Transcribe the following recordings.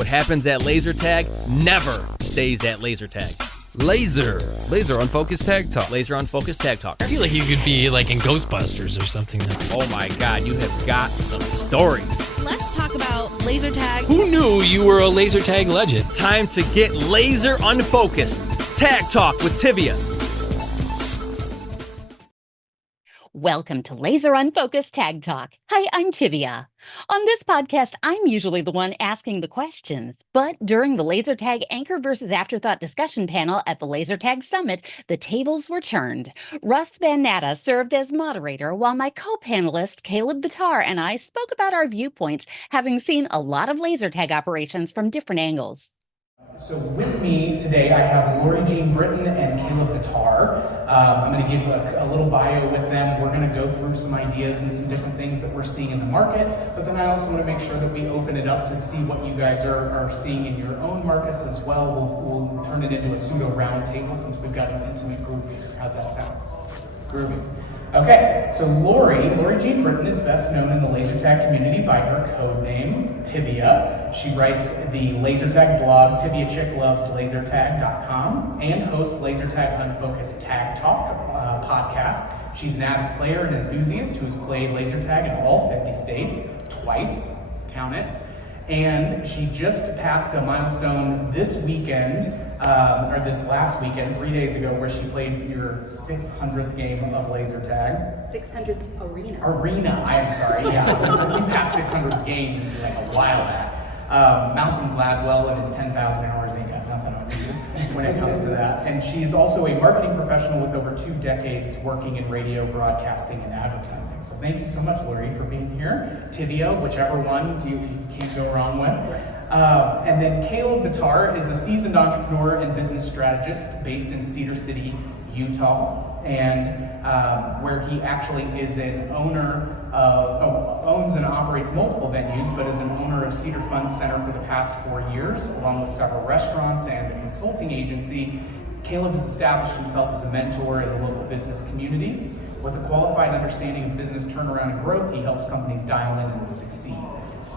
What happens at laser tag never stays at laser tag. Laser Unfocused Tag Talk. Laser Unfocused Tag Talk. I feel like you could be like in Ghostbusters or something. Oh my God, you have got some stories. Let's talk about laser tag. Who knew you were a laser tag legend? Time to get laser unfocused. Tag Talk with Tivia. Welcome to Laser Unfocused Tag Talk. Hi, I'm Tivia. On this podcast, I'm usually the one asking the questions, but during the Laser Tag Anchor versus Afterthought discussion panel at the Laser Tag Summit, the tables were turned. Russ Van Natta served as moderator, while my co-panelist, Caleb Bittar, and I spoke about our viewpoints, having seen a lot of laser tag operations from different angles. So with me today, I have Lori Jean Britton and Caleb Bittar. I'm going to give a little bio with them. We're going to go through some ideas and some different things that we're seeing in the market, but then I also want to make sure that we open it up to see what you guys are seeing in your own markets as well. We'll turn it into a pseudo round table since we've got an intimate group here. How's that sound? Groovy. Okay, so Lori Jean Britton is best known in the laser tag community by her code name, Tivia. She writes the laser tag blog, TiviaChickLovesLaserTag.com, and hosts Laser Tag Unfocused Tag Talk podcast. She's an avid player and enthusiast who has played laser tag in all 50 states, twice, count it. And she just passed a milestone this weekend, or this last weekend, 3 days ago, where she played your 600th game of laser tag. 600th arena. I'm sorry, yeah. We passed 600 games like a while back. Malcolm Gladwell and his 10,000 hours ain't got nothing on you when it comes to that. And she is also a marketing professional with over 2 decades working in radio, broadcasting, and advertising. So thank you so much, Lori, for being here. Tivia, whichever one you can't go wrong with. And then Caleb Bittar is a seasoned entrepreneur and business strategist based in Cedar City, Utah, and where he actually is an owner owns and operates multiple venues, but is an owner of Cedar Fund Center for the past 4 years, along with several restaurants and a consulting agency. Caleb has established himself as a mentor in the local business community. With a qualified understanding of business turnaround and growth, he helps companies dial in and succeed.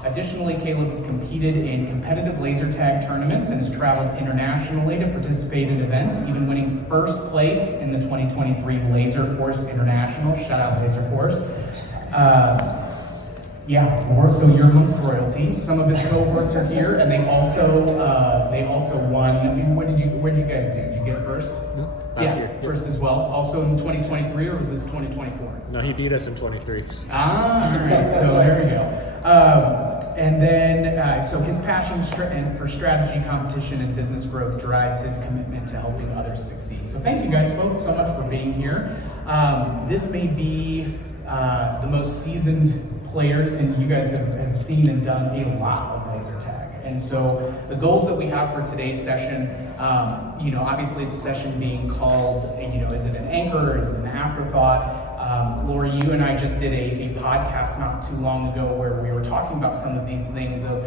Additionally, Caleb has competed in competitive laser tag tournaments and has traveled internationally to participate in events, even winning first place in the 2023 Laser Force International. Shout out Laser Force. So you're amongst royalty. Some of his cohorts are here, and they also won. I mean, where did you guys do? Did you get first? Last year. First as well. Also in 2023, or was this 2024? No, he beat us in 23. All right. So there we go. And then, so his passion for strategy, competition, and business growth drives his commitment to helping others succeed. So thank you guys both so much for being here. This may be the most seasoned players, and you guys have seen and done a lot of laser tag. And so the goals that we have for today's session, obviously the session being called, is it an anchor, or is it an afterthought? Lori, you and I just did a podcast not too long ago where we were talking about some of these things of,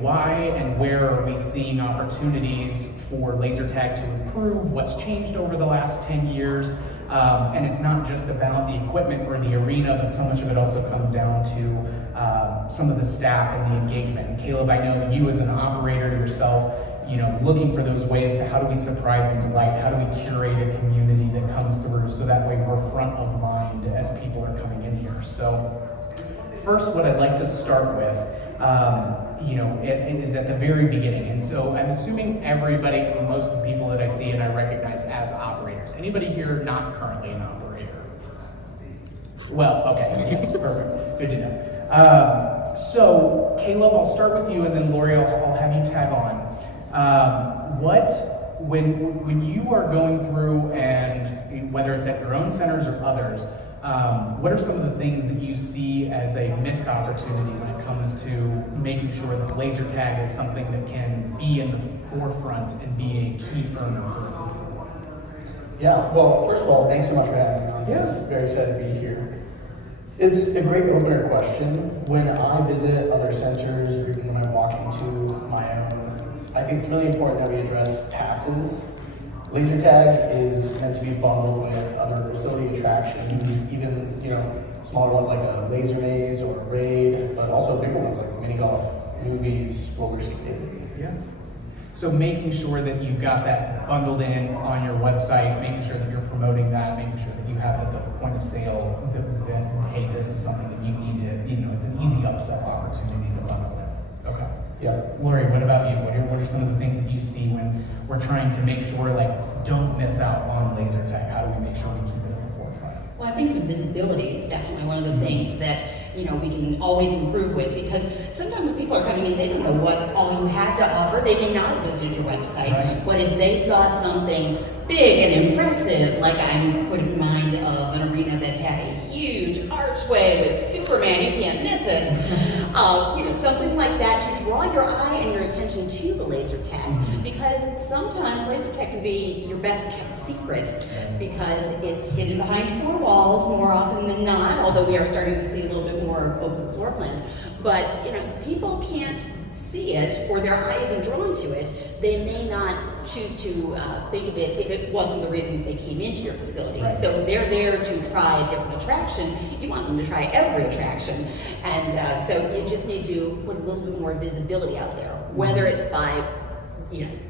why and where are we seeing opportunities for laser tag to improve, what's changed over the last 10 years. And it's not just about the equipment or the arena, but so much of it also comes down to some of the staff and the engagement. And Caleb, I know you as an operator yourself, looking for those ways to how do we surprise and delight, how do we curate a community that comes through so that way we're front of mind as people are coming in here. So first, what I'd like to start with, it is at the very beginning. And so I'm assuming everybody, most of the people that I see and I recognize as operators. Anybody here not currently an operator? Well, okay, yes, perfect, good to know. So Caleb, I'll start with you, and then Lori, I'll have you tag on. When you are going through, and whether it's at your own centers or others, what are some of the things that you see as a missed opportunity when it comes to making sure that laser tag is something that can be in the forefront and be a key earner for the facility? Yeah, well, first of all, thanks so much for having me on. Yeah. I'm very excited to be here. It's a great opener question. When I visit other centers, or even when I walk into my own, I think it's really important that we address passes. Laser tag is meant to be bundled with other facility attractions, even, smaller ones like a laser maze or a raid, but also bigger ones like mini golf, movies, roller skating. Yeah. So making sure that you've got that bundled in on your website, making sure that you're promoting that, making sure that you have it at the point of sale, that hey, this is something that you need to, it's an easy upsell opportunity to bundle in. Okay. Yeah. Lori, what about you? What are some of the things that you see when we're trying to make sure, don't miss out on laser tag? How do we make sure we keep it at the forefront? Well, I think the visibility is definitely one of the things that we can always improve with, because sometimes when people are coming in, they don't know what all you had to offer. They may not have visited your website, Right. but if they saw something big and impressive, like I'm putting in mind of an arena that had a huge archway with Superman, you can't miss it. Something like that to draw your eye and your attention to the laser tag, because sometimes laser tag can be your best kept secret because it's hidden behind four walls more often than not, although we are starting to see a little bit more open floor plans. But people can't see it, or their eye isn't drawn to it. They may not choose to think of it if it wasn't the reason they came into your facility. Right. So they're there to try a different attraction. You want them to try every attraction. And so you just need to put a little bit more visibility out there, whether it's by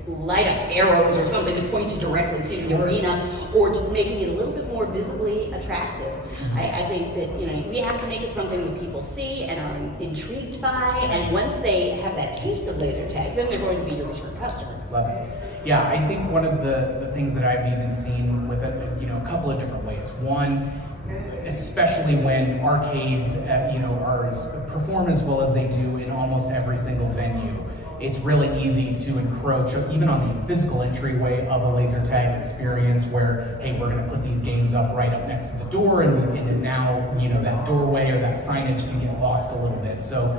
light up arrows or something to point you directly to the arena, or just making it a little bit more visibly attractive. I think that we have to make it something that people see and are intrigued by, and once they have that taste of laser tag, then they're going to be your return customer. Love it. Yeah, I think one of the things that I've even seen with a couple of different ways. One, especially when arcades perform as well as they do in almost every single venue, it's really easy to encroach, even on the physical entryway of a laser tag experience, where, hey, we're going to put these games up right up next to the door, and now that doorway or that signage can get lost a little bit. So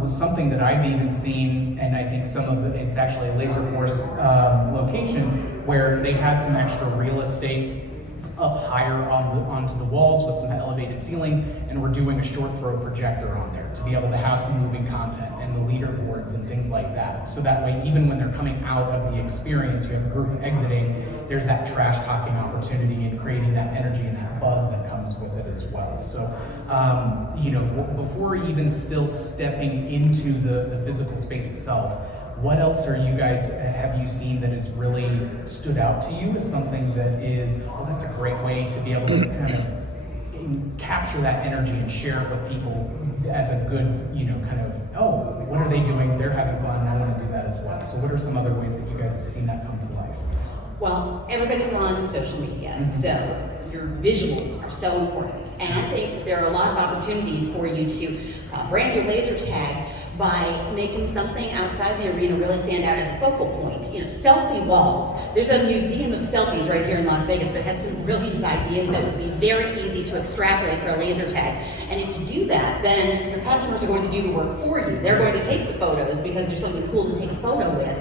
was something that I've even seen, and I think it's actually a Laser Force location where they had some extra real estate up higher onto the walls with some elevated ceilings, and we're doing a short throw projector on there to be able to have some moving content and the leaderboards and things like that. So that way, even when they're coming out of the experience, you have a group exiting, there's that trash talking opportunity and creating that energy and that buzz that comes with it as well. So, before even still stepping into the physical space itself, what else have you seen that has really stood out to you as something that is, that's a great way to be able to kind of capture that energy and share it with people as a good, what are they doing? They're having fun. I want to do that as well. So what are some other ways that you guys have seen that come to life? Well, everybody's on social media, so your visuals are so important. And I think there are a lot of opportunities for you to brand your laser tag by making something outside the arena really stand out as a focal point. Selfie walls. There's a museum of selfies right here in Las Vegas that has some brilliant ideas that would be very easy to extrapolate for a laser tag. And if you do that, then your customers are going to do the work for you. They're going to take the photos because there's something cool to take a photo with,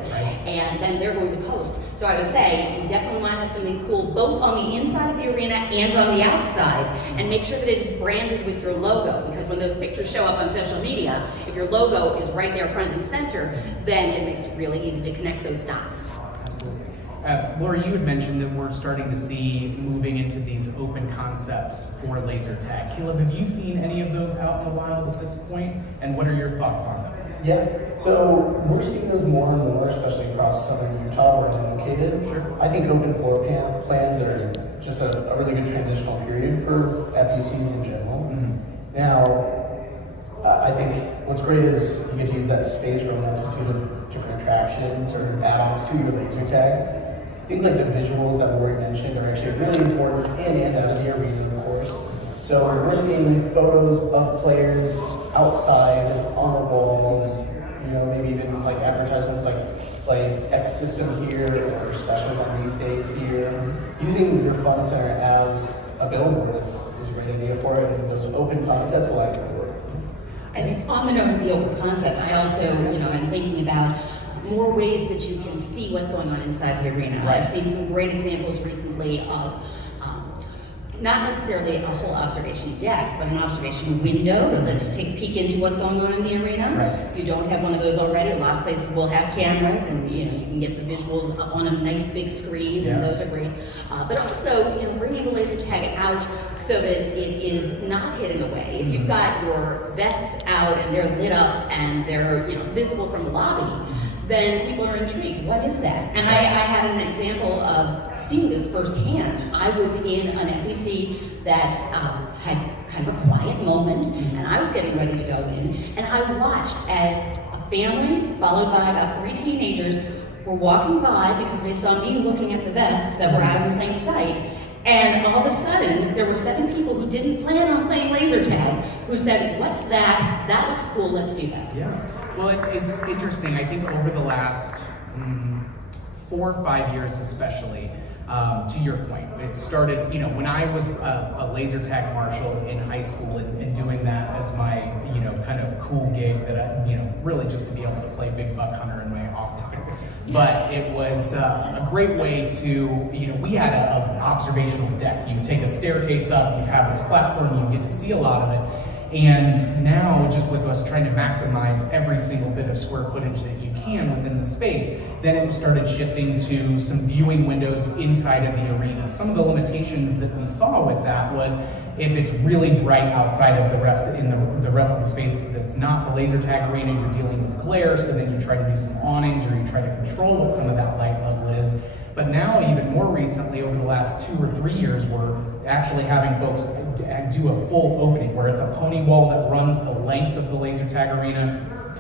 and then they're going to post. So I would say you definitely want to have something cool both on the inside of the arena and on the outside, and make sure that it is branded with your logo, because when those pictures show up on social media, if your logo is right there front and center, then it makes it really easy to connect those dots. Absolutely. Laura, you had mentioned that we're starting to see moving into these open concepts for laser tag. Caleb, have you seen any of those out in the wild at this point? And what are your thoughts on them? Yeah, so we're seeing those more and more, especially across southern Utah where I'm located. Sure. I think open floor plans are just a really good transitional period for FECs in general. Mm-hmm. Now, I think what's great is you get to use that space for a multitude of different attractions or add-ons to your laser tag. Things like the visuals that Lori mentioned are actually really important in and out of the arena, of course. So we're seeing photos of players outside on the walls, maybe even like advertisements like X system here or specials on these days here. Using your fun center as a billboard is a great idea for it, and those open concepts allow you to do it. And on the note of the open concept, I also, am thinking about more ways that you can see what's going on inside the arena. Right. I've seen some great examples recently of not necessarily a whole observation deck, but an observation window that lets you take a peek into what's going on in the arena. Right. If you don't have one of those already, a lot of places will have cameras, and you can get the visuals up on a nice big screen, and those are great. But also, bringing the laser tag out so so that it is not hidden away. If you've got your vests out and they're lit up and they're visible from the lobby, then people are intrigued. What is that? And I had an example of seeing this firsthand. I was in an FEC that had kind of a quiet moment, and I was getting ready to go in, and I watched as a family, followed by about 3 teenagers, were walking by because they saw me looking at the vests that were out in plain sight. And all of a sudden, there were 7 people who didn't plan on playing laser tag who said, "What's that? That looks cool, let's do that." Yeah, well, it's interesting. I think over the last 4 or 5 years especially, to your point, it started, when I was a laser tag marshal in high school and doing that as my, kind of cool gig that I, really just to be able to play big buck hunter in my off time. But it was a great way to, we had an observational deck. You take a staircase up, you have this platform, you get to see a lot of it. And now, just with us trying to maximize every single bit of square footage that you can within the space, then it started shifting to some viewing windows inside of the arena. Some of the limitations that we saw with that was if it's really bright outside of the rest of the space that's not the laser tag arena, you're dealing with glare, so then you try to do some awnings or you try to control what some of that light level is. But now, even more recently, over the last 2 or 3 years, we're actually having folks do a full opening where it's a pony wall that runs the length of the laser tag arena.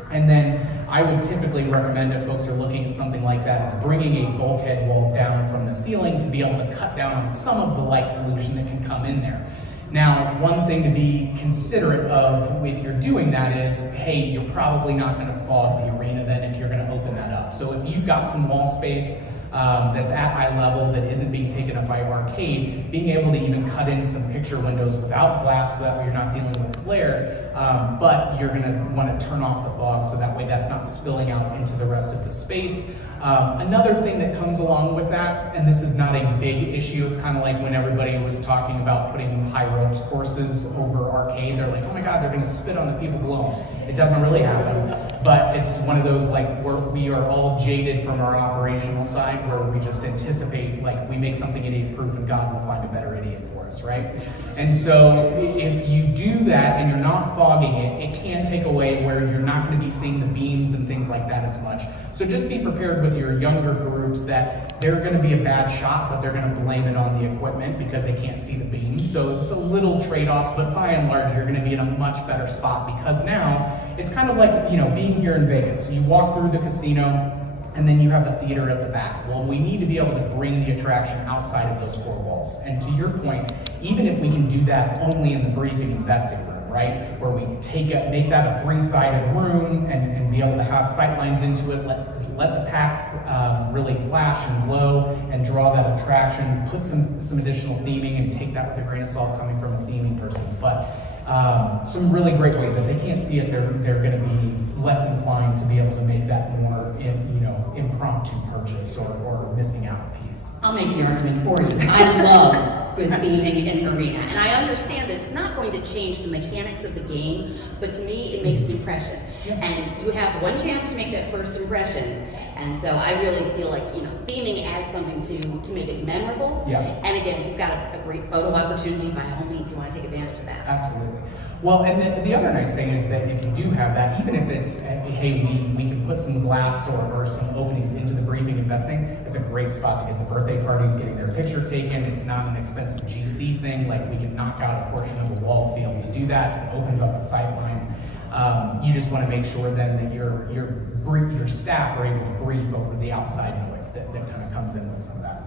And then I would typically recommend, if folks are looking at something like that, is bringing a bulkhead wall down from the ceiling to be able to cut down on some of the light pollution that can come in there. Now, one thing to be considerate of if you're doing that is, hey, you're probably not going to fog the arena then if you're going to open that up. So if you've got some wall space that's at eye level that isn't being taken up by arcade, being able to even cut in some picture windows without glass so that way you're not dealing with glare, but you're going to want to turn off the fog so that way that's not spilling out into the rest of the space. Another thing that comes along with that, and this is not a big issue, it's kind of like when everybody was talking about putting high ropes courses over arcade. They're like, oh my God, they're going to spit on the people below them. It doesn't really happen, but it's one of those we are all jaded from our operational side where we just anticipate we make something idiot proof and God will find a better idiot for us, right? And so if you do that and you're not fogging it, it can take away where you're not going to be seeing the beams and things like that as much. So just be prepared with your younger groups that they're going to be a bad shot, but they're going to blame it on the equipment because they can't see the beams. So it's a little trade-offs, but by and large, you're going to be in a much better spot because now it's kind of like, being here in Vegas. So you walk through the casino and then you have the theater at the back. Well, we need to be able to bring the attraction outside of those 4 walls. And to your point, even if we can do that only in the briefing and vesting room, right? Where we make that a 3-sided room and be able to have sight lines into it, let the packs really flash and glow and draw that attraction, put some additional theming and take that with a grain of salt coming from a theming person. But some really great ways. If they can't see it, they're going to be less inclined to be able to make that more impromptu purchase or missing out a piece. I'll make the argument for you. I love good theming in arena, and I understand that it's not going to change the mechanics of the game, but to me it makes an impression. And you have one chance to make that first impression, and so I really feel like theming adds something to make it memorable. Yeah. And again, if you've got a great photo opportunity, by all means you want to take advantage of that. Absolutely. Well, and the other nice thing is that if you do have that, even if it's, hey, we can put some glass or some openings into the briefing investing, it's a great spot to get the birthday parties, getting their picture taken. It's not an expensive GC thing, we can knock out a portion of the wall to be able to do that. It opens up the sight lines. You just want to make sure then that your staff are able to brief over the outside noise that kind of comes in with some of that.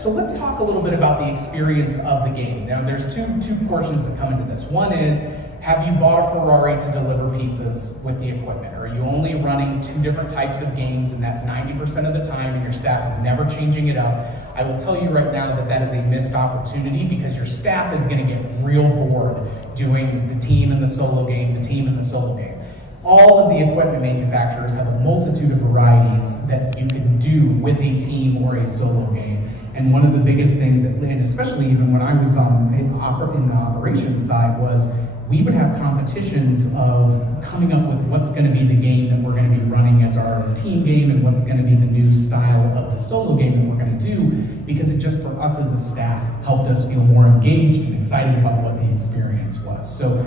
So let's talk a little bit about the experience of the game. Now, there's two portions that come into this. One is, have you bought a Ferrari to deliver pizzas with the equipment? Or are you only running 2 different types of games and that's 90% of the time and your staff is never changing it up? I will tell you right now that is a missed opportunity because your staff is going to get real bored doing the team and the solo game, the team and the solo game. All of the equipment manufacturers have a multitude of varieties that you can do with a team or a solo game. And one of the biggest things and especially even when I was in the operations side, was we would have competitions of coming up with what's going to be the game that we're going to be running as our team game and what's going to be the new style of the solo game that we're going to do, because it just, for us as a staff, helped us feel more engaged and excited about what the experience was. So,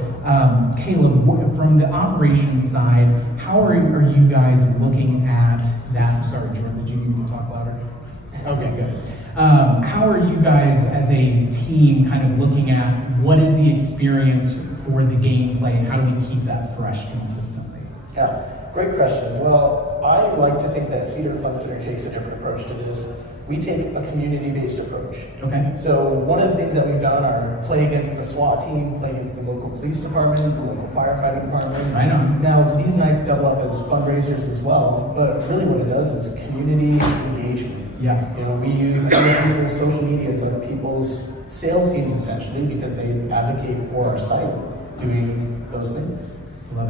Caleb, from the operations side, how are you guys looking at that? Sorry, Jordan, did you need me to talk louder? Okay, good. How are you guys as a team kind of looking at what is the experience for the gameplay and how do we keep that fresh consistently? Yeah, great question. Well, I like to think that Cedar Fun Center takes a different approach to this. We take a community-based approach. Okay. So one of the things that we've done are play against the SWAT team, play against the local police department, the local firefighting department. Right on. Now, these nights double up as fundraisers as well, but really what it does is community engagement. Yeah. You know, we use other people's social media as other people's sales teams essentially because they advocate for our site doing those things.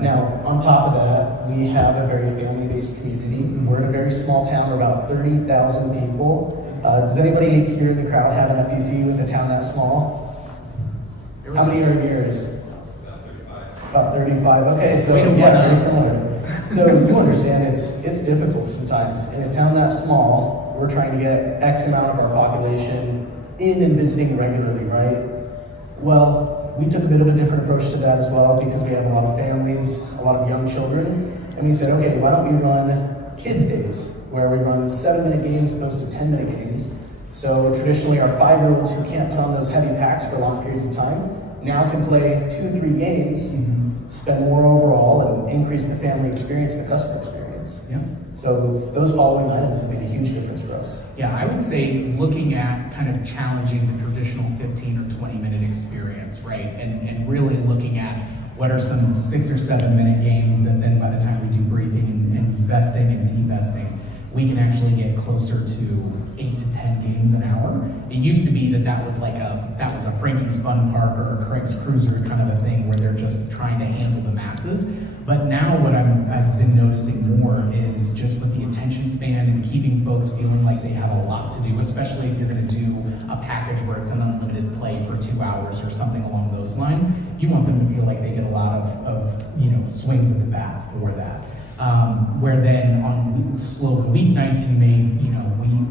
Now, on top of that, we have a very family-based community. We're in a very small town, we're about 30,000 people. Does anybody here in the crowd have an FEC with a town that small? How many are yours? About 35. Okay, so yeah, very similar. So you understand it's difficult sometimes. In a town that small, we're trying to get X amount of our population in and visiting regularly, right? Well, we took a bit of a different approach to that as well because we have a lot of families, a lot of young children, and we said, okay, why don't we run kids days where we run 7-minute games opposed to 10-minute games. So traditionally our 5-year-olds who can't put on those heavy packs for long periods of time now can play 2-3 games, spend more overall, and increase the family experience, the customer experience. Yeah. So those following items have made a huge difference for us. Yeah, I would say looking at kind of challenging the traditional 15 or 20-minute experience, right? And really looking at what are some 6 or 7 minute games that then by the time we do briefing and vesting and devesting, we can actually get closer to 8 to 10 games an hour. It used to be that was a Frankie's Fun Park or a Craig's Cruiser kind of a thing where they're just trying to handle the masses. But now what I've been noticing more is just with the attention span and keeping folks feeling like they have a lot to do, especially if you're going to do a package where it's an unlimited play for 2 hours or something along those lines. You want them to feel like they get a lot of swings at the bat for that. Where then on slow weeknights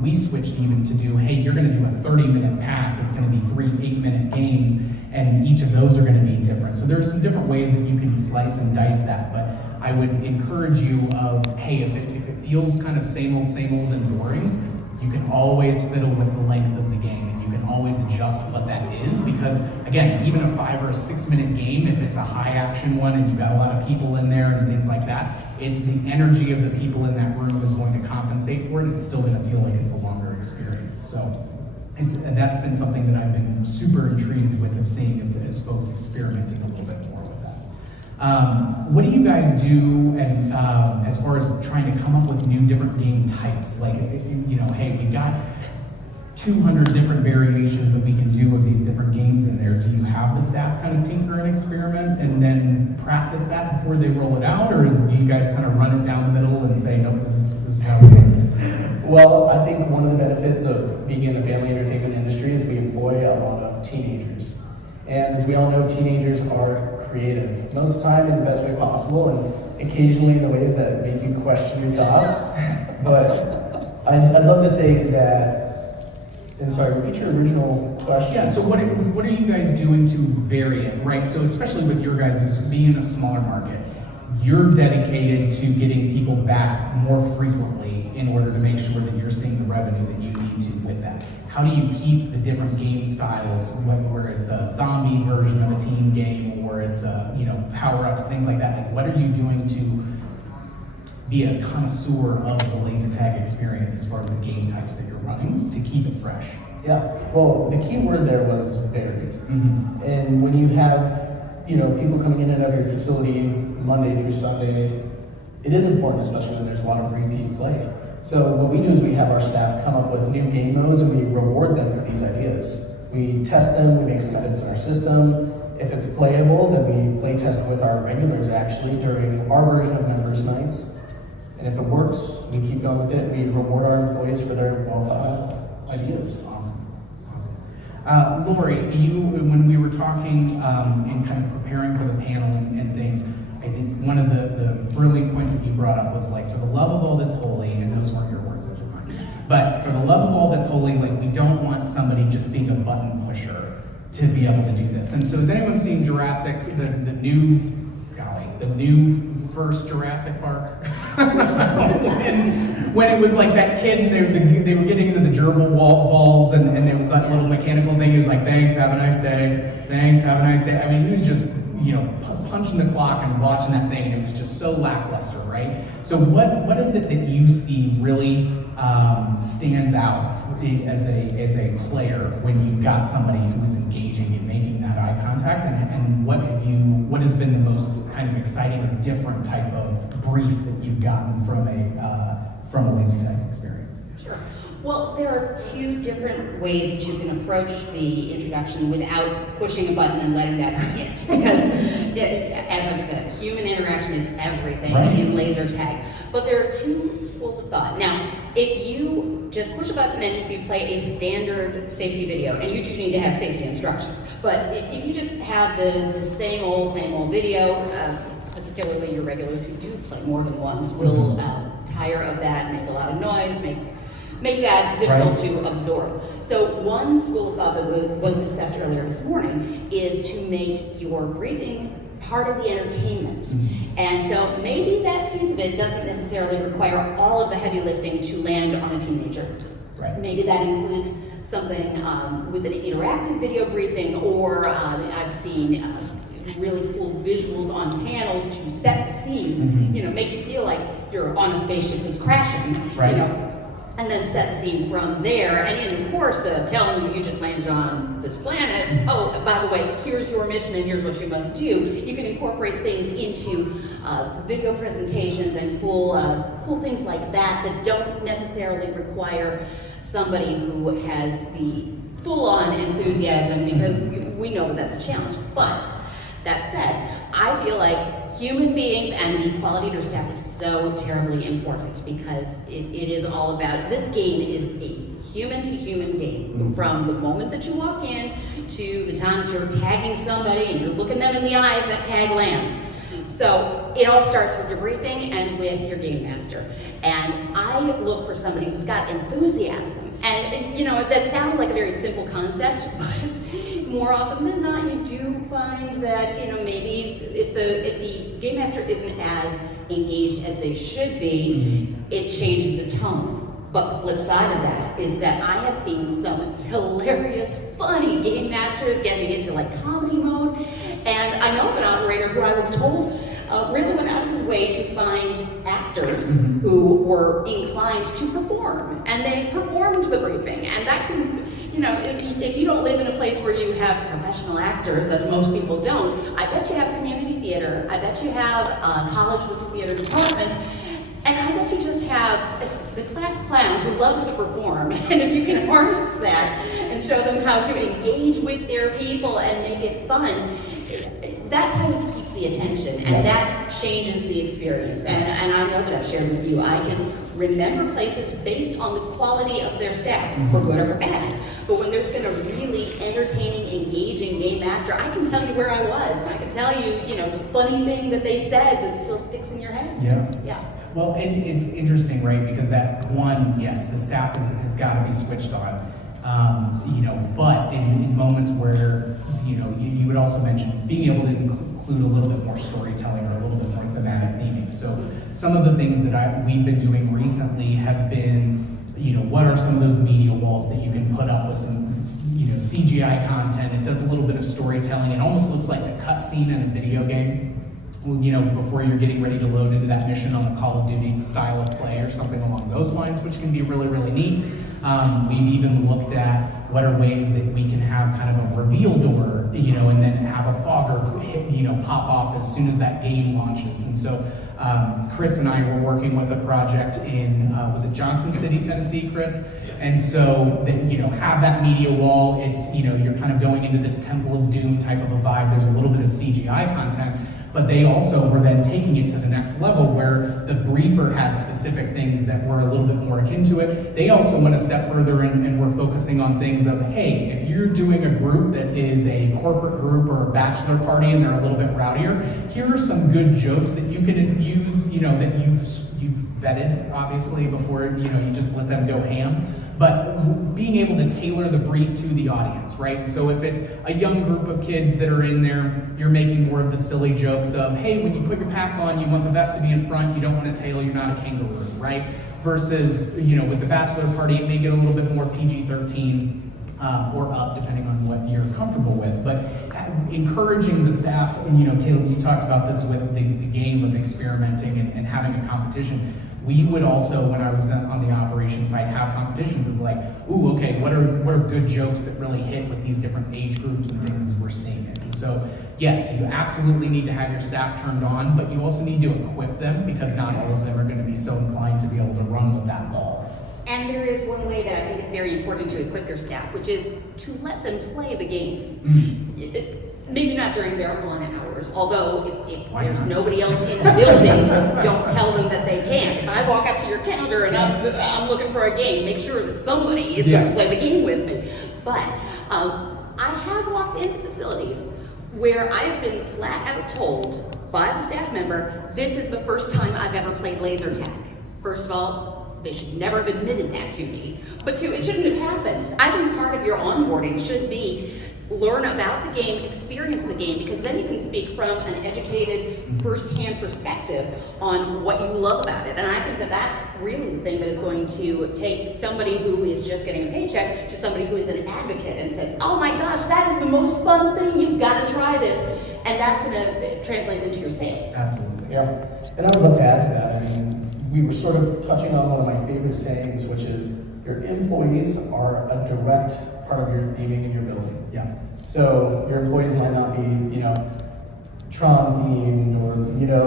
we switched even to do, hey, you're going to do a 30-minute pass. It's going to be 3 8-minute games, and each of those are going to be different. So there's some different ways that you can slice and dice that. But I would encourage you of, hey, if it feels kind of same old and boring, you can always fiddle with the length of the game, and you can always adjust what that is. Because again, even a 5 or 6 minute game, if it's a high action one and you've got a lot of people in there and things like that, the energy of the people in that room is going to compensate for it. It's still going to feel like it's a longer experience. So that's been something that I've been super intrigued with of seeing as folks experimenting a little bit more with that. What do you guys do and as far as trying to come up with new different game types? Like, hey, we've got 200 different variations that we can do of these different games in there. Do you have the staff kind of tinker and experiment and then practice that before they roll it out? Or do you guys kind of run it down the middle and say, nope, this is how we do it? Well, I think one of the benefits of being in the family entertainment industry is we employ a lot of teenagers. And as we all know, teenagers are creative. Most of the time in the best way possible, and occasionally in the ways that make you question your thoughts. But I'd love to say that. And sorry, repeat your original question. Yeah, so what are you guys doing to vary it, right? So especially with your guys being a smaller market, you're dedicated to getting people back more frequently in order to make sure that you're seeing the revenue that you need to with that. How do you keep the different game styles, whether it's a zombie version of a team game or it's power-ups, things like that? Like, what are you doing to be a connoisseur of the laser tag experience as far as the game types that you're running to keep it fresh? Yeah, well, the key word there was varied. Mm-hmm. And when you have, people coming in and out of your facility Monday through Sunday, it is important, especially when there's a lot of repeat play. So what we do is we have our staff come up with new game modes and we reward them for these ideas. We test them, we make some edits in our system. If it's playable, then we play test with our regulars actually during our version of members nights. And if it works, we keep going with it. We reward our employees for their well thought out ideas. Awesome. Lori, when we were talking and kind of preparing for the panel and things, I think one of the brilliant points that you brought up was like, for the love of all that's holy, and those weren't your words, those were mine, but for the love of all that's holy, like, we don't want somebody just being a button pusher to be able to do this. And so has anyone seen Jurassic, the new first Jurassic Park? when it was like that kid, and they were getting into the gerbil balls, and there was that little mechanical thing. He was like, "Thanks, have a nice day. Thanks, have a nice day." I mean, he was just, punching the clock and watching that thing, and it was just so lackluster, right? So what is it that you see really stands out as a player when you've got somebody who is engaging and making that eye contact, and what has been the most kind of exciting or different type of brief that you've gotten from a laser tag experience? Sure. Well, there are two different ways that you can approach the introduction without pushing a button and letting that be it. Because, as I've said, human interaction is everything in laser tag. But there are two schools of thought. Now, if you just push a button and you play a standard safety video, and you do need to have safety instructions, but if you just have the same old video, particularly your regulars who do play more than once will tire of that, make a lot of noise, make that difficult to absorb. So one school of thought that was discussed earlier this morning is to make your briefing part of the entertainment. And so maybe that piece of it doesn't necessarily require all of the heavy lifting to land on a teenager. Right. Maybe that includes something with an interactive video briefing, or I've seen really cool visuals on panels to set the scene, make you feel like you're on a spaceship that's crashing, and then set the scene from there. And in the course of telling you just landed on this planet, oh, by the way, here's your mission and here's what you must do, you can incorporate things into video presentations and cool things like that don't necessarily require somebody who has the full-on enthusiasm, because we know that's a challenge. But that said, I feel like human beings and the quality of their staff is so terribly important, because it is all about, this game is a human-to-human game. From the moment that you walk in to the time that you're tagging somebody and you're looking them in the eyes, that tag lands. So it all starts with your briefing and with your game master. And I look for somebody who's got enthusiasm. And that sounds like a very simple concept, but more often than not, you do find that, maybe if the game master isn't as engaged as they should be, it changes the tone. But the flip side of that is that I have seen some hilarious, funny game masters getting into comedy mode. And I know of an operator who I was told really went out of his way to find actors who were inclined to perform. And they performed the briefing. And that can, if you don't live in a place where you have professional actors, as most people don't, I bet you have a community theater, I bet you have a college with a theater department, and I bet you just have the class clown who loves to perform. And if you can harness that and show them how to engage with their people and make it fun, that's how you keep the attention, and that changes the experience. And I know that I've shared with you, I can remember places based on the quality of their staff, for good or for bad. But when there's been a really entertaining, engaging game master, I can tell you where I was, and I can tell you, the funny thing that they said that still sticks in your head. Yeah. Well, it's interesting, right? Because that one, yes, the staff has got to be switched on. But in moments where, you would also mention being able to include a little bit more storytelling or a little bit more thematic meaning. So some of the things that we've been doing recently have been, what are some of those media walls that you can put up with some, CGI content? It does a little bit of storytelling. It almost looks like a cutscene in a video game. Before you're getting ready to load into that mission on a Call of Duty style of play or something along those lines, which can be really, really neat. We've even looked at what are ways that we can have kind of a reveal door, and then have a fogger, pop off as soon as that game launches. And so Chris and I were working with a project in, was it Johnson City, Tennessee, Chris? And so that, have that media wall. It's, you're kind of going into this Temple of Doom type of a vibe. There's a little bit of CGI content, but they also were then taking it to the next level where the briefer had specific things that were a little bit more akin to it. They also went a step further and were focusing on things of, hey, if you're doing a group that is a corporate group or a bachelor party and they're a little bit rowdier, here are some good jokes that you can infuse, that you've vetted, obviously, before, you just let them go ham. But being able to tailor the brief to the audience, right? So if it's a young group of kids that are in there, you're making more of the silly jokes of, hey, when you put your pack on, you want the vest to be in front, you don't want a tail, you're not a kangaroo, right? Versus, with the bachelor party, it may get a little bit more PG-13 or up, depending on what you're comfortable with. But encouraging the staff, and Caleb, you talked about this with the game of experimenting and having a competition. We would also, when I was on the operations side, have competitions of like, ooh, okay, what are good jokes that really hit with these different age groups and things as we're seeing it. And so, yes, you absolutely need to have your staff turned on, but you also need to equip them because not all of them are going to be so inclined to be able to run with that ball. And there is one way that I think is very important to equip your staff, which is to let them play the game. Maybe not during their on hours, although if there's nobody else in the building, don't tell them that they can't. If I walk up to your counter and I'm looking for a game, make sure that somebody is going to play the game with me. But I have walked into facilities where I've been flat out told by the staff member, this is the first time I've ever played laser tag. First of all, they should never have admitted that to me. But two, it shouldn't have happened. I think part of your onboarding should be learn about the game, experience the game, because then you can speak from an educated, first-hand perspective on what you love about it. And I think that that's really the thing that is going to take somebody who is just getting a paycheck to somebody who is an advocate and says, oh my gosh, that is the most fun thing, you've got to try this. And that's going to translate into your sales. Absolutely. Yeah, and I would love to add to that. I mean, we were sort of touching on one of my favorite sayings, which is your employees are a direct part of your theming in your building. Yeah. So your employees might not be, Tron themed or,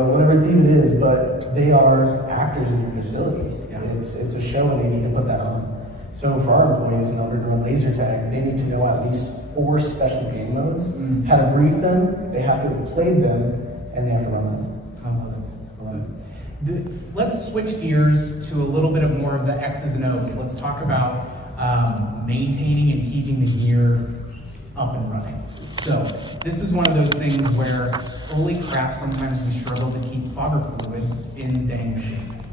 whatever theme it is, but they are actors in your facility. Yeah. It's a show and they need to put that on. So for our employees, in order to run laser tag, they need to know at least 4 special game modes, how to brief them, they have to have played them, and they have to run them. I love it. Let's switch gears to a little bit of more of the X's and O's. Let's talk about maintaining and keeping the gear up and running. So this is one of those things where, holy crap, sometimes we struggle to keep fogger fluid in the dang machine.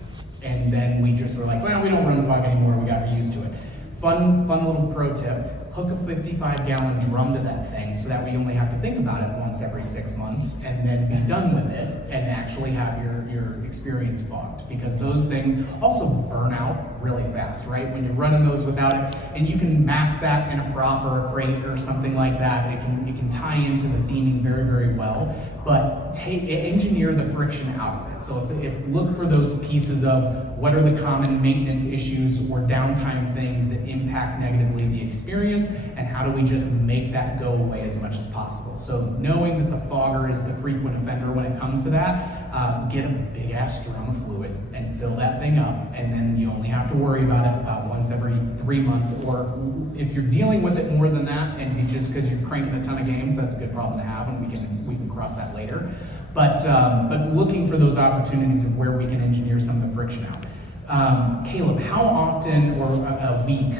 And then we just are like, well, we don't run fog anymore, we got used to it. Fun little pro tip. Hook a 55-gallon drum to that thing so that we only have to think about it once every 6 months and then be done with it and actually have your experience fogged, because those things also burn out really fast, right? When you're running those without it, and you can mask that in a prop or a crate or something like that. It can tie into the theming very, very well, but engineer the friction out of it. So if look for those pieces of what are the common maintenance issues or downtime things that impact negatively the experience, and how do we just make that go away as much as possible. So knowing that the fogger is the frequent offender when it comes to that, get a big ass drum of fluid and fill that thing up, and then you only have to worry about it about once every 3 months, or if you're dealing with it more than that, and just because you're cranking a ton of games, that's a good problem to have, and we can cross that later. But looking for those opportunities of where we can engineer some of the friction out. Caleb, how often, or a week,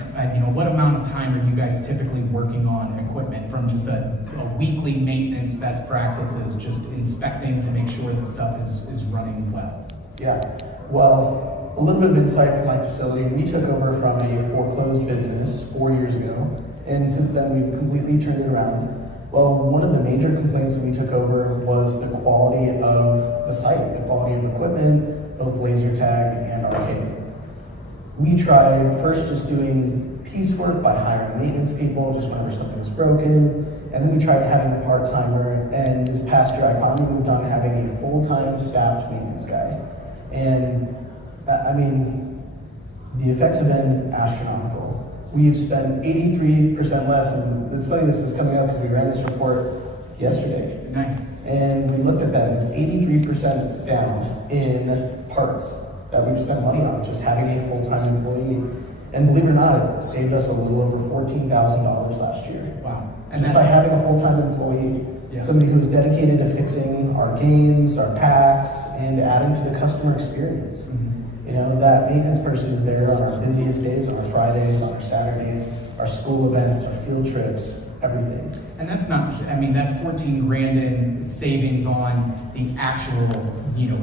what amount of time are you guys typically working on equipment, from just a weekly maintenance best practices, just inspecting to make sure that stuff is running well? Yeah, well, a little bit of insight from my facility. We took over from a foreclosed business 4 years ago, and since then we've completely turned it around. Well, one of the major complaints when we took over was the quality of the site, the quality of equipment, both laser tag and arcade. We tried first just doing piecework by hiring maintenance people just whenever something was broken, and then we tried having the part-timer, and this past year I finally moved on to having a full-time staffed maintenance guy. And I mean, the effects have been astronomical. We've spent 83% less, and it's funny this is coming up because we ran this report yesterday. Nice. And we looked at that, it's 83% down in parts that we've spent money on, just having a full-time employee. And believe it or not, it saved us a little over $14,000 last year. Wow. And just by having a full-time employee Yeah. Somebody who is dedicated to fixing our games, our packs, and adding to the customer experience. You know, that maintenance person is there on our busiest days, on our Fridays, on our Saturdays, our school events, our field trips, everything. And that's not, I mean, that's 14 grand in savings on the actual,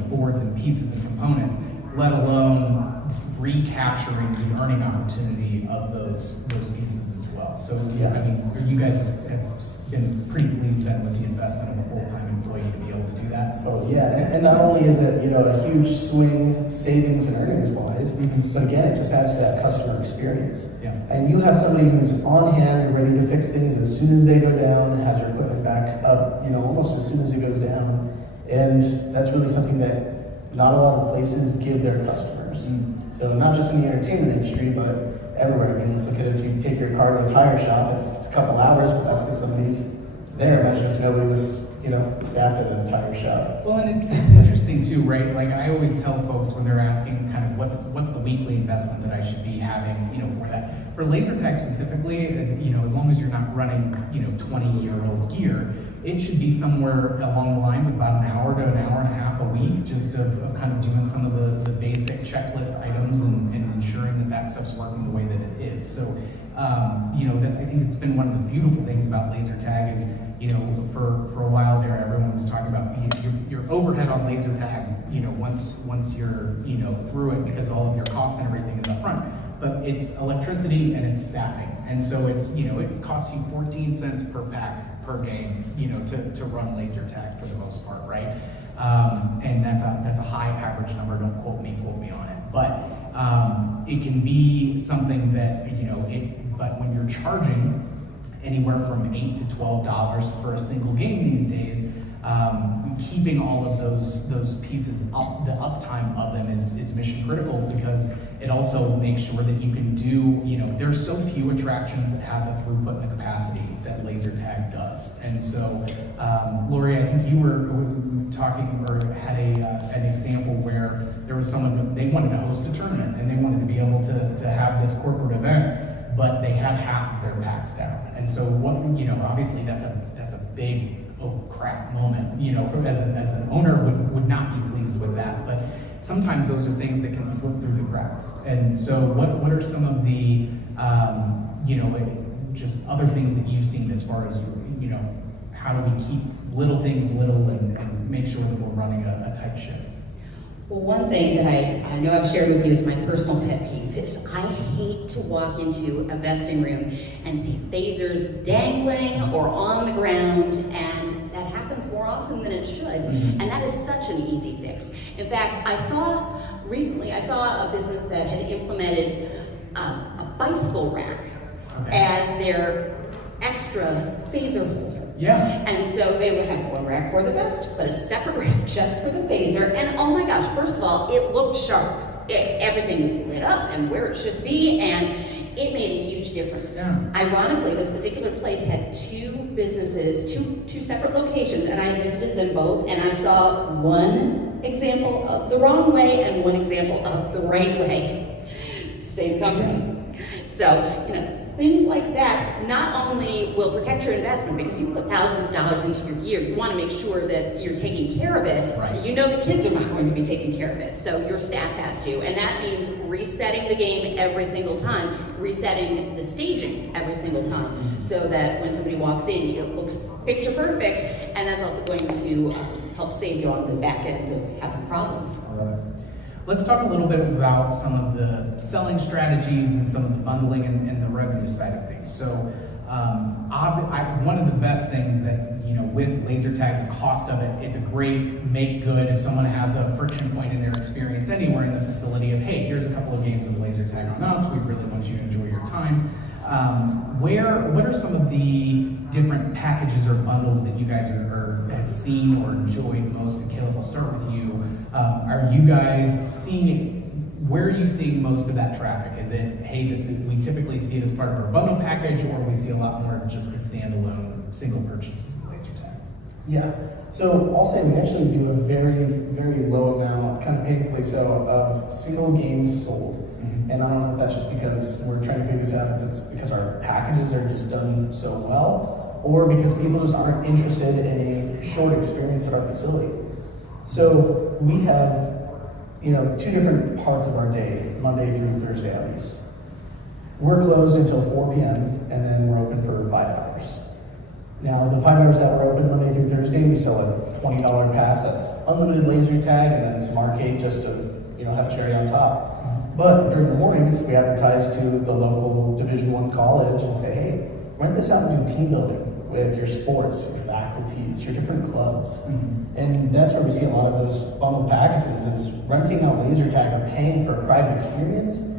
boards and pieces and components, let alone recapturing the earning opportunity of those pieces as well. So, Yeah. I mean, you guys have been pretty pleased then with the investment of a full-time employee to be able to do that. Oh yeah, and not only is it a huge swing savings and earnings wise, but again it just adds to that customer experience. Yeah. And you have somebody who's on hand, ready to fix things as soon as they go down, has your equipment back up, almost as soon as it goes down, and that's really something that not a lot of places give their customers. So not just in the entertainment industry, but everywhere. I mean, let's look at if you take your car to a tire shop, it's a couple hours, but that's because somebody's there. Imagine if nobody was, staffed at a tire shop. Well, and it's interesting too, right? Like I always tell folks when they're asking kind of what's the weekly investment that I should be having, for that. For laser tag specifically, as long as you're not running, 20-year-old gear, it should be somewhere along the lines of about an hour to an hour and a half a week, just of kind of doing some of the basic checklist items and ensuring that stuff's working the way that it is. So, I think it's been one of the beautiful things about laser tag is, for a while there, everyone was talking about your overhead on laser tag, once you're, through it, because all of your costs and everything is up front. But it's electricity and it's staffing. And so it's, it costs you 14 cents per pack per game, to run laser tag for the most part, right? And that's a high average number. Don't quote me on it. But it can be something that, but when you're charging anywhere from $8 to $12 for a single game these days, keeping all of those pieces up, the uptime of them is mission critical, because it also makes sure that you can do, there's so few attractions that have the throughput and the capacity that laser tag does. And so, Lori, I think you were talking or had an example where there was someone that they wanted to host a tournament and they wanted to be able to have this corporate event, but they had half of their packs down. And so obviously that's a big oh crap moment, as an owner would not be pleased with that. But sometimes those are things that can slip through the cracks. And so what are some of the just other things that you've seen as far as how do we keep little things little and make sure that we're running a tight ship? Well, one thing that I know I've shared with you is my personal pet peeve is I hate to walk into a vesting room and see phasers dangling or on the ground, and that happens more often than it should. And that is such an easy fix. In fact, I saw a business that had implemented a bicycle rack as their extra phaser holder. Yeah. And so they would have one rack for the vest, but a separate rack just for the phaser. And oh my gosh, first of all, it looked sharp. Everything was lit up and where it should be, and it made a huge difference. Yeah. Ironically, this particular place had two businesses, two separate locations, and I visited them both, and I saw one example of the wrong way and one example of the right way. Same company. So, things like that not only will protect your investment, because you put thousands of dollars into your gear, you want to make sure that you're taking care of it. Right. The kids are not going to be taking care of it, so your staff has to, and that means resetting the game every single time, resetting the staging every single time, so that when somebody walks in, it looks picture perfect, and that's also going to help save you on the back end of having problems. All right. Let's talk a little bit about some of the selling strategies and some of the bundling and the revenue side of things. So one of the best things that, with laser tag, the cost of it, it's a great make good if someone has a friction point in their experience anywhere in the facility of, hey, here's a couple of games of laser tag on us, we really want you to enjoy your time. What are some of the different packages or bundles that you guys have seen or enjoyed most? And Caleb, I'll start with you. Are you guys seeing it? Where are you seeing most of that traffic? Is it, hey, we typically see it as part of our bundle package, or we see a lot more of just the standalone single purchase laser tag? Yeah, so I'll say we actually do a very, very low amount, kind of painfully so, of single games sold. And I don't know if that's just because we're trying to figure this out, if it's because our packages are just done so well, or because people just aren't interested in a short experience at our facility. So we have, two different parts of our day, Monday through Thursday at least. We're closed until 4 p.m. and then we're open for 5 hours. Now, the 5 hours that we're open Monday through Thursday, we sell a $20 pass that's unlimited laser tag and then some arcade just to, have a cherry on top. But during the mornings, we advertise to the local Division I college and say, hey, rent this out and do team building with your sports, your faculties, your different clubs. And that's where we see a lot of those bundled packages is renting out laser tag or paying for a private experience,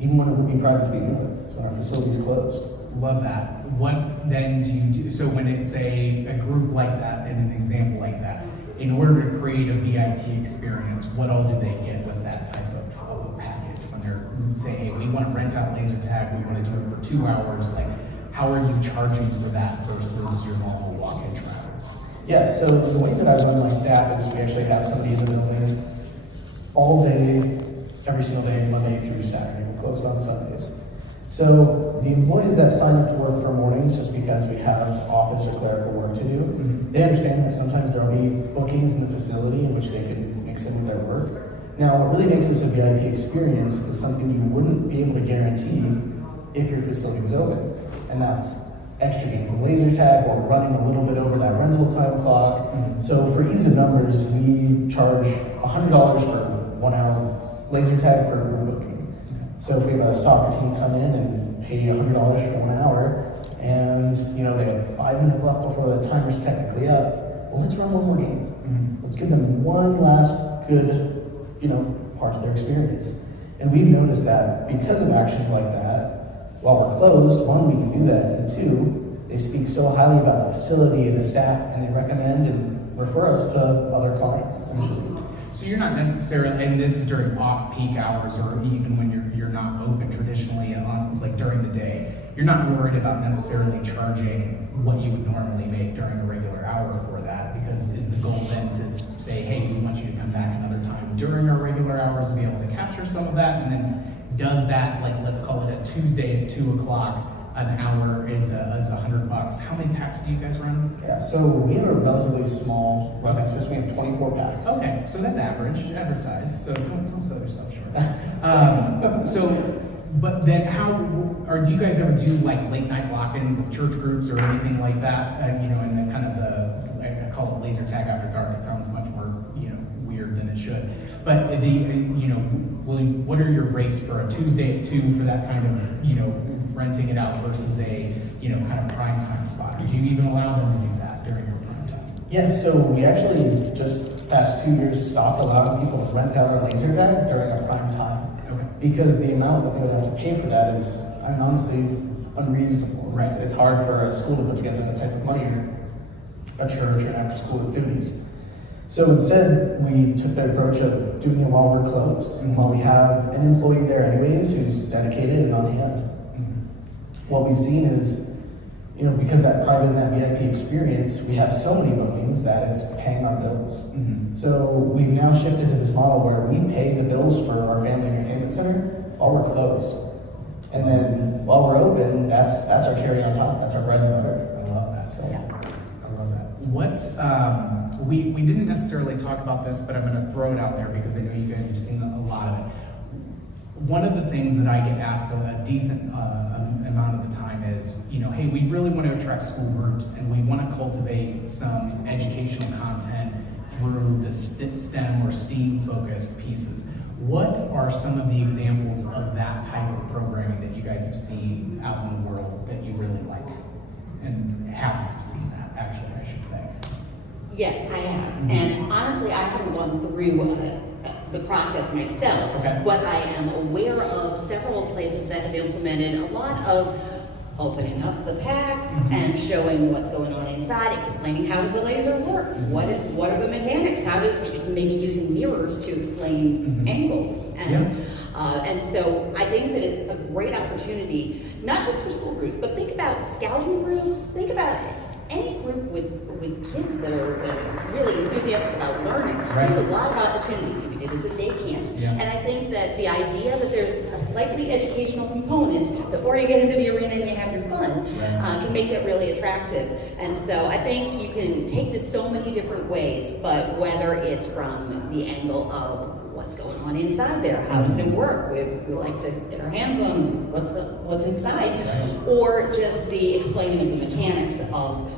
even when it would be private to begin with, so when our facility's closed. Love that. What then do you do? So when it's a group like that and an example like that, in order to create a VIP experience, what all do they get with that type of a package? When they're saying, hey, we want to rent out laser tag, we want to do it for 2 hours, like how are you charging for that versus your normal walk-in traffic? Yeah, so the way that I run my staff is we actually have somebody in the building all day, every single day, Monday through Saturday. We're closed on Sundays. So the employees that sign up to work for mornings just because we have office or clerical work to do, they understand that sometimes there will be bookings in the facility in which they can mix in with their work. Now, what really makes this a VIP experience is something you wouldn't be able to guarantee if your facility was open, and that's extra games of laser tag or running a little bit over that rental time clock. So for ease of numbers, we charge $100 for 1 hour laser tag for a group booking. So if we have a soccer team come in and pay $100 for 1 hour, and they have 5 minutes left before the timer's technically up, well, let's run one more game. Let's give them one last good, part of their experience. And we've noticed that because of actions like that, while we're closed, one, we can do that, and two, they speak so highly about the facility and the staff, and they recommend and refer us to other clients, essentially. So you're not necessarily, and this is during off-peak hours or even when you're not open traditionally on like during the day, you're not worried about necessarily charging what you would normally make during a regular hour for that, because is the goal then to say, hey, we want you to come back another time during our regular hours to be able to capture some of that, and then does that, like let's call it a Tuesday at 2 o'clock, an hour is $100. How many packs do you guys run? Yeah, so we have a relatively small running system. We have 24 packs. Okay, so that's average size. So don't sell yourself short. But then do you guys ever do like late night lock-ins with church groups or anything like that? And the kind of I call it laser tag after dark. It sounds much more weird than it should. But what are your rates for a Tuesday at 2 for that kind of renting it out versus a kind of prime time spot? Do you even allow them to do that during your prime time? Yeah, so we actually just past 2 years stopped allowing people to rent out our laser tag during our prime time. Okay. Because the amount that they would have to pay for that is, honestly unreasonable. Right. It's hard for a school to put together that type of money, or a church, or after school activities. So instead, we took the approach of doing it while we're closed, and while we have an employee there anyways who's dedicated and on hand. What we've seen is, because that private and that VIP experience, we have so many bookings that it's paying our bills. So we've now shifted to this model where we pay the bills for our family entertainment center while we're closed. And then while we're open, that's our cherry on top. That's our bread and butter. I love that. I love that. What we didn't necessarily talk about this, but I'm going to throw it out there because I know you guys have seen a lot of it. One of the things that I get asked a decent amount of the time is, hey, we really want to attract school groups and we want to cultivate some educational content through the STEM or STEAM focused pieces. What are some of the examples of that type of programming that you guys have seen out in the world that you really like? And have seen that, actually, I should say. Yes, I have. And honestly, I haven't gone through the process myself, Okay. but I am aware of several places that have implemented a lot of opening up the pack and showing what's going on inside, explaining how does the laser work, what are the mechanics, how does maybe using mirrors to explain angles, and so I think that it's a great opportunity, not just for school groups, but think about scouting groups, think about any group with kids that are really enthusiastic about learning. Right. There's a lot of opportunities. You can do this with day camp. times. Yeah. And I think that the idea that there's a slightly educational component before you get into the arena and you have your fun can make it really attractive. And so I think you can take this so many different ways, but whether it's from the angle of what's going on inside there, how does it work? We like to get our hands on what's inside, or just the explaining of the mechanics of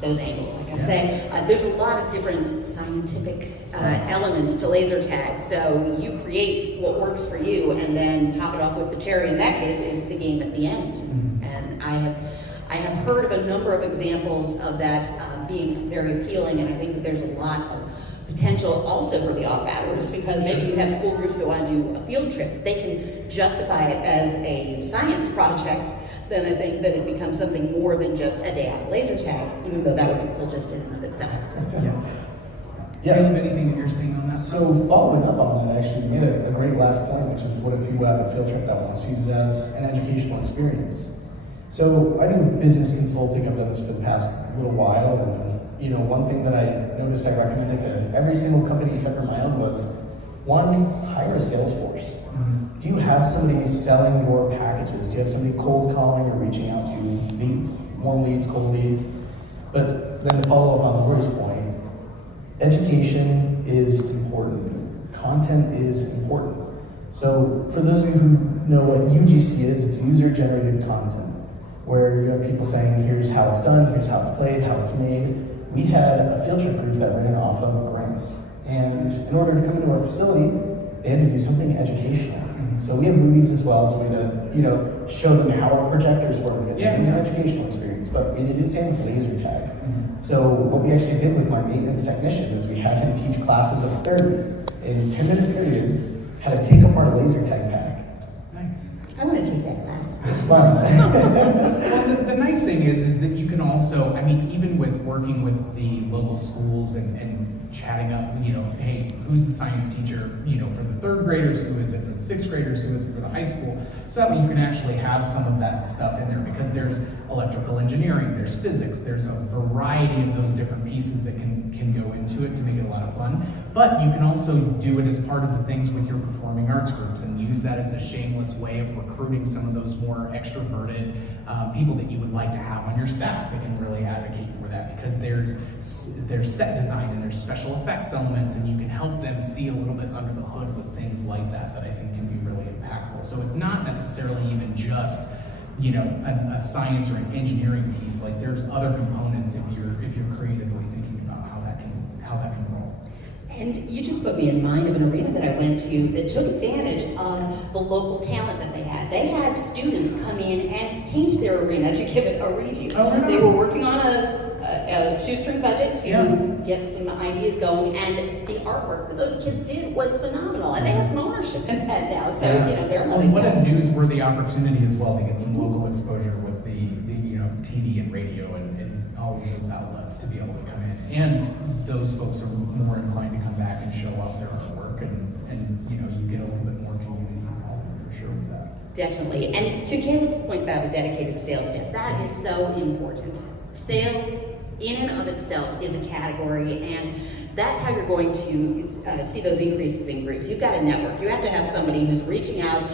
those angles. Like I say, there's a lot of different scientific elements to laser tag. So you create what works for you, and then top it off with the cherry. In that case, is the game at the end. And I have heard of a number of examples of that being very appealing, and I think that there's a lot of potential also for the off-hours, because maybe you have school groups that want to do a field trip. They can justify it as a science project. Then I think that it becomes something more than just a day out of laser tag, even though that would be cool just in and of itself. Yeah. Caleb, anything that you're saying on that? So following up on that, actually, you made a great last point, which is what if you have a field trip that wants to use it as an educational experience? So I do business consulting. I've done this for the past little while, and one thing that I noticed I recommended to every single company except for my own was, one, hire a sales force. Do you have somebody selling your packages? Do you have somebody cold calling or reaching out to leads, warm leads, cold leads? But then to follow up on Laura's point, education is important. Content is important. So for those of you who know what UGC is, it's user-generated content, where you have people saying, here's how it's done, here's how it's played, how it's made. We had a field trip group that ran off of grants. And in order to come into our facility, they had to do something educational. So we have movies as well, so we had to, show them how our projectors work. And it was an educational experience, but we did the same with laser tag. So what we actually did with my maintenance technician is we had him teach classes of 30 in 10-minute periods how to take apart a laser tag pack. Nice. I want to take that class. It's fun. Well, the nice thing is that you can also, even with working with the local schools and chatting up, hey, who's the science teacher, for the third graders, who is it for the sixth graders, who is it for the high school, so that way you can actually have some of that stuff in there, because there's electrical engineering, there's physics, there's a variety of those different pieces that can go into it to make it a lot of fun. But you can also do it as part of the things with your performing arts groups and use that as a shameless way of recruiting some of those more extroverted people that you would like to have on your staff that can really advocate for that, because there's set design and there's special effects elements, and you can help them see a little bit under the hood with things like that I think can be really impactful. So it's not necessarily even just a science or an engineering piece. Like, there's other components if you're creatively thinking about how that can roll. And you just put me in mind of an arena that I went to that took advantage of the local talent that they had. They had students come in and paint their arena to give it a redo. Oh, wow. They were working on a shoestring budget to get some ideas going, and the artwork that those kids did was phenomenal. And they have some ownership in that now, so they're loving What a that. newsworthy opportunity as well to get some local exposure with the TV and radio and all of those outlets to be able to come in. And those folks are more inclined to come back and show off their artwork, and you get a little bit more community involvement for sure with that. Definitely. And to Caleb's point about a dedicated sales staff, that is so important. Sales in and of itself is a category, and that's how you're going to see those increases in groups. You've got to network. You have to have somebody who's reaching out,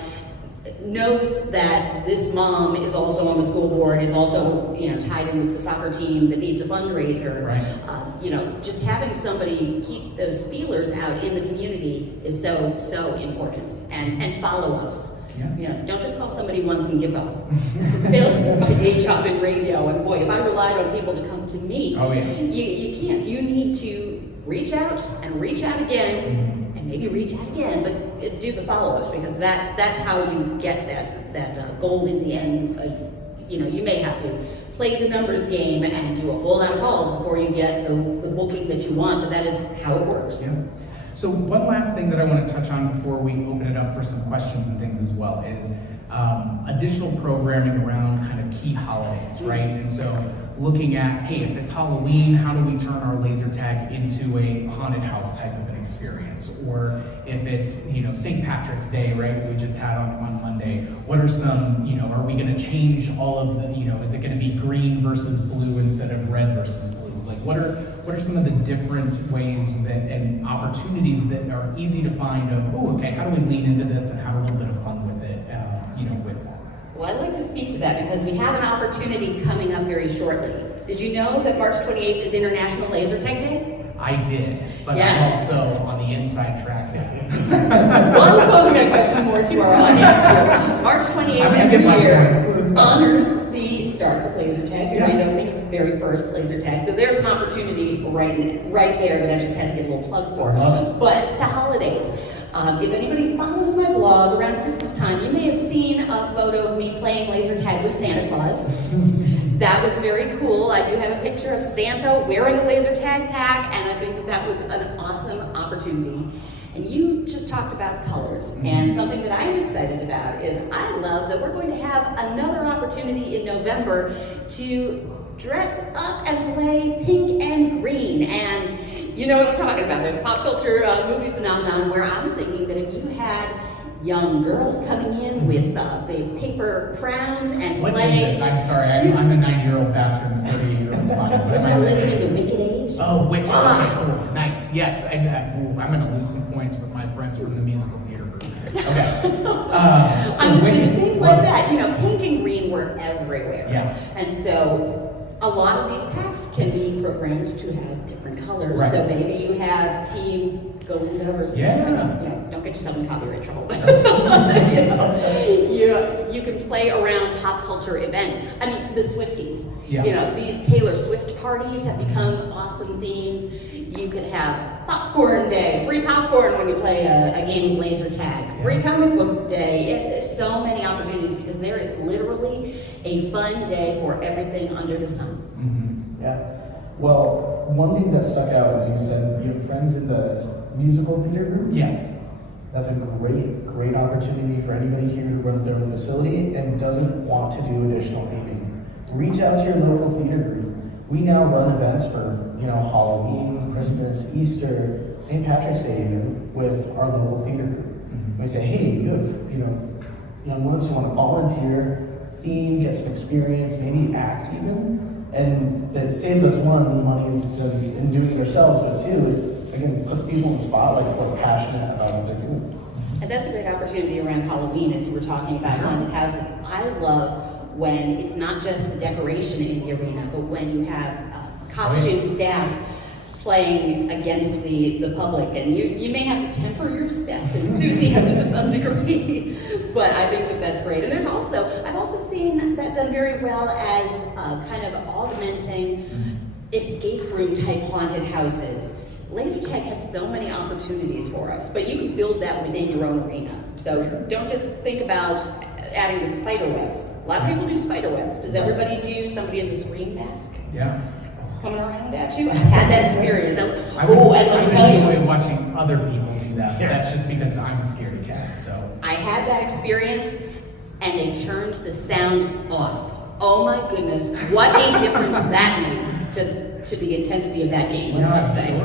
knows that this mom is also on the school board, is also tied in with the soccer team that needs a fundraiser. Right. Just having somebody keep those feelers out in the community is so important. And follow-ups. Don't just call somebody once and give up. Sales is my day job in radio, and boy, if I relied on people to come to me, you can't. You need to reach out and reach out again, and maybe reach out again, but do the follow-ups, because that's how you get that goal in the end. You may have to play the numbers game and do a whole lot of calls before you get the booking that you want, but that is how it works. Yeah. So one last thing that I want to touch on before we open it up for some questions and things as well is additional programming around kind of key holidays, right? And so looking at, hey, if it's Halloween, how do we turn our laser tag into a haunted house type of an experience? Or if it's, St. Patrick's Day, right, we just had on Monday, what are some, are we going to change all of the, is it going to be green versus blue instead of red versus blue? Like, what are what are some of the different ways and opportunities that are easy to find of, oh, okay, how do we lean into this and have a little bit of fun with it, with that? Well, I'd like to speak to that because we have an opportunity coming up very shortly. Did you know that March 28th is International Laser Tag Day? I did, but Yes. I'm also on the inside track now. Well, I'm posing that question more to our audience here. March 28th I'm gonna get my every year points, so it's fine. honors the start of laser tag, the Yeah. grand opening, very first laser tag. So there's an opportunity right there that I just had to give a little plug for. Love it. But to holidays, if anybody follows my blog around Christmas time, you may have seen a photo of me playing laser tag with Santa Claus. That was very cool. I do have a picture of Santa wearing a laser tag pack, and I think that was an awesome opportunity. And you just talked about colors, and something that I am excited about is I love that we're going to have another opportunity in November to dress up and play pink and green. And you know what I'm talking about. There's pop culture movie phenomenon where I'm thinking that if you had young girls coming in with the paper crowns and What is play. this? I'm sorry, I'm a 90-year-old bastard in a 38-year-old's body. What am I We're living missing? in the wicked age. Oh, wicked. Okay, cool. Nice. Yes, I'm going to lose some points with my friends from the musical theater group. Okay. I'm just thinking things like love it. that. You know, pink and green were everywhere. Yeah. And so a lot of these packs can be programmed to have different colors. Right. So maybe you have team golden covers. Yeah. Don't get yourself in copyright trouble. You can play around pop culture events. I mean, the Swifties. Yeah. You know, these Taylor Swift parties have become awesome themes. You could have popcorn day, free popcorn when you play a game of laser tag, free comic book day. There's so many opportunities because there is literally a fun day for everything under the sun. Mm-hmm. Yeah. Well, one thing that stuck out is you said you have friends in the musical theater group. Yes. That's a great opportunity for anybody here who runs their own facility and doesn't want to do additional theming. Reach out to your local theater group. We now run events for, Halloween, Christmas, Easter, St. Patrick's Day even, with our local theater group. Mm-hmm. We say, hey, you have, young ones who want to volunteer, theme, get some experience, maybe act even. And it saves us, one, money in doing it ourselves, but two, it, again, puts people in the spotlight who are passionate about what they're doing. And that's a great opportunity around Halloween, as you were talking about haunted houses. I love when it's not just the decoration in the arena, but when you have costume staff playing against the public, and you may have to temper your staff's enthusiasm to some degree, but I think that's great. And I've also seen that done very well as kind of augmenting escape room type haunted houses. Laser tag has so many opportunities for us, but you can build that within your own arena. So don't just think about adding the spider webs. A lot of people do spider webs. Does everybody do somebody in the screen mask Yeah. coming around at you? I've had that experience. I would And let me tell enjoy you, watching other people do that. That's just because I'm a scaredy cat, so. I had that experience and they turned the sound off. Oh my goodness, what a difference that made to the intensity of that game, let me just say.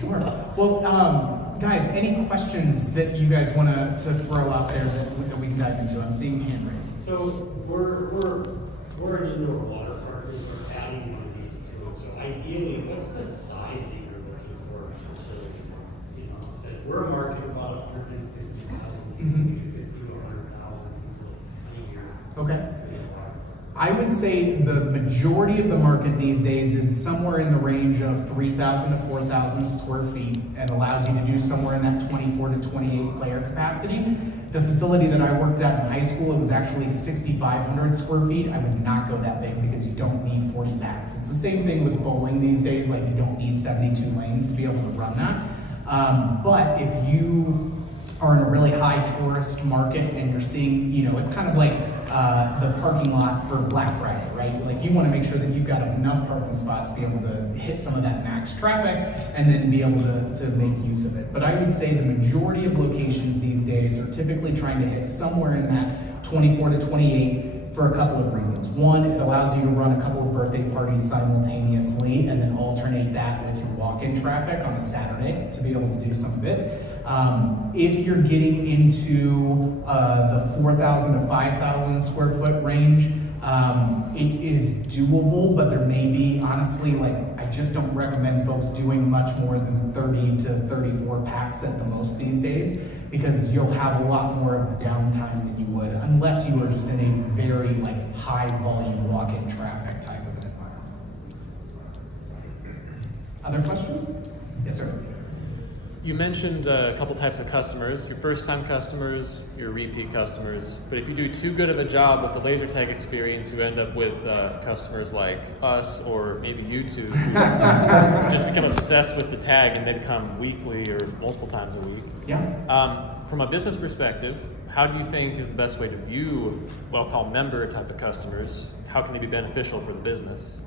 Sure. Well, guys, any questions that you guys want to throw out there that we can dive into? I'm seeing hand raised. So we're an indoor water park. We're adding one of these to it. So ideally, what's the size that you're looking for a facility? We're a market of about 150,000, maybe 50 to 100,000 people a year. Okay. I would say the majority of the market these days is somewhere in the range of 3,000 to 4,000 square feet and allows you to do somewhere in that 24 to 28 player capacity. The facility that I worked at in high school, it was actually 6,500 square feet. I would not go that big because you don't need 40 packs. It's the same thing with bowling these days, like you don't need 72 lanes to be able to run that. But if you are in a really high tourist market and you're seeing, it's kind of like the parking lot for Black Friday, right? Like you want to make sure that you've got enough parking spots to be able to hit some of that max traffic and then be able to make use of it. But I would say the majority of locations these days are typically trying to hit somewhere in that 24 to 28 for a couple of reasons. One, it allows you to run a couple of birthday parties simultaneously and then alternate that with your walk-in traffic on a Saturday to be able to do some of it. If you're getting into the 4,000 to 5,000 square foot range, It is doable, but there may be, honestly, like, I just don't recommend folks doing much more than 30 to 34 packs at the most these days, because you'll have a lot more of the downtime than you would, unless you are just in a very like high volume walk-in traffic type of an environment. Other questions? Yes, sir. You mentioned a couple types of customers, your first-time customers, your repeat customers, but if you do too good of a job with the laser tag experience, you end up with customers like us or maybe you two who just become obsessed with the tag and they come weekly or multiple times a week. Yeah. From a business perspective, how do you think is the best way to view what I'll call member type of customers? How can they be beneficial for the business?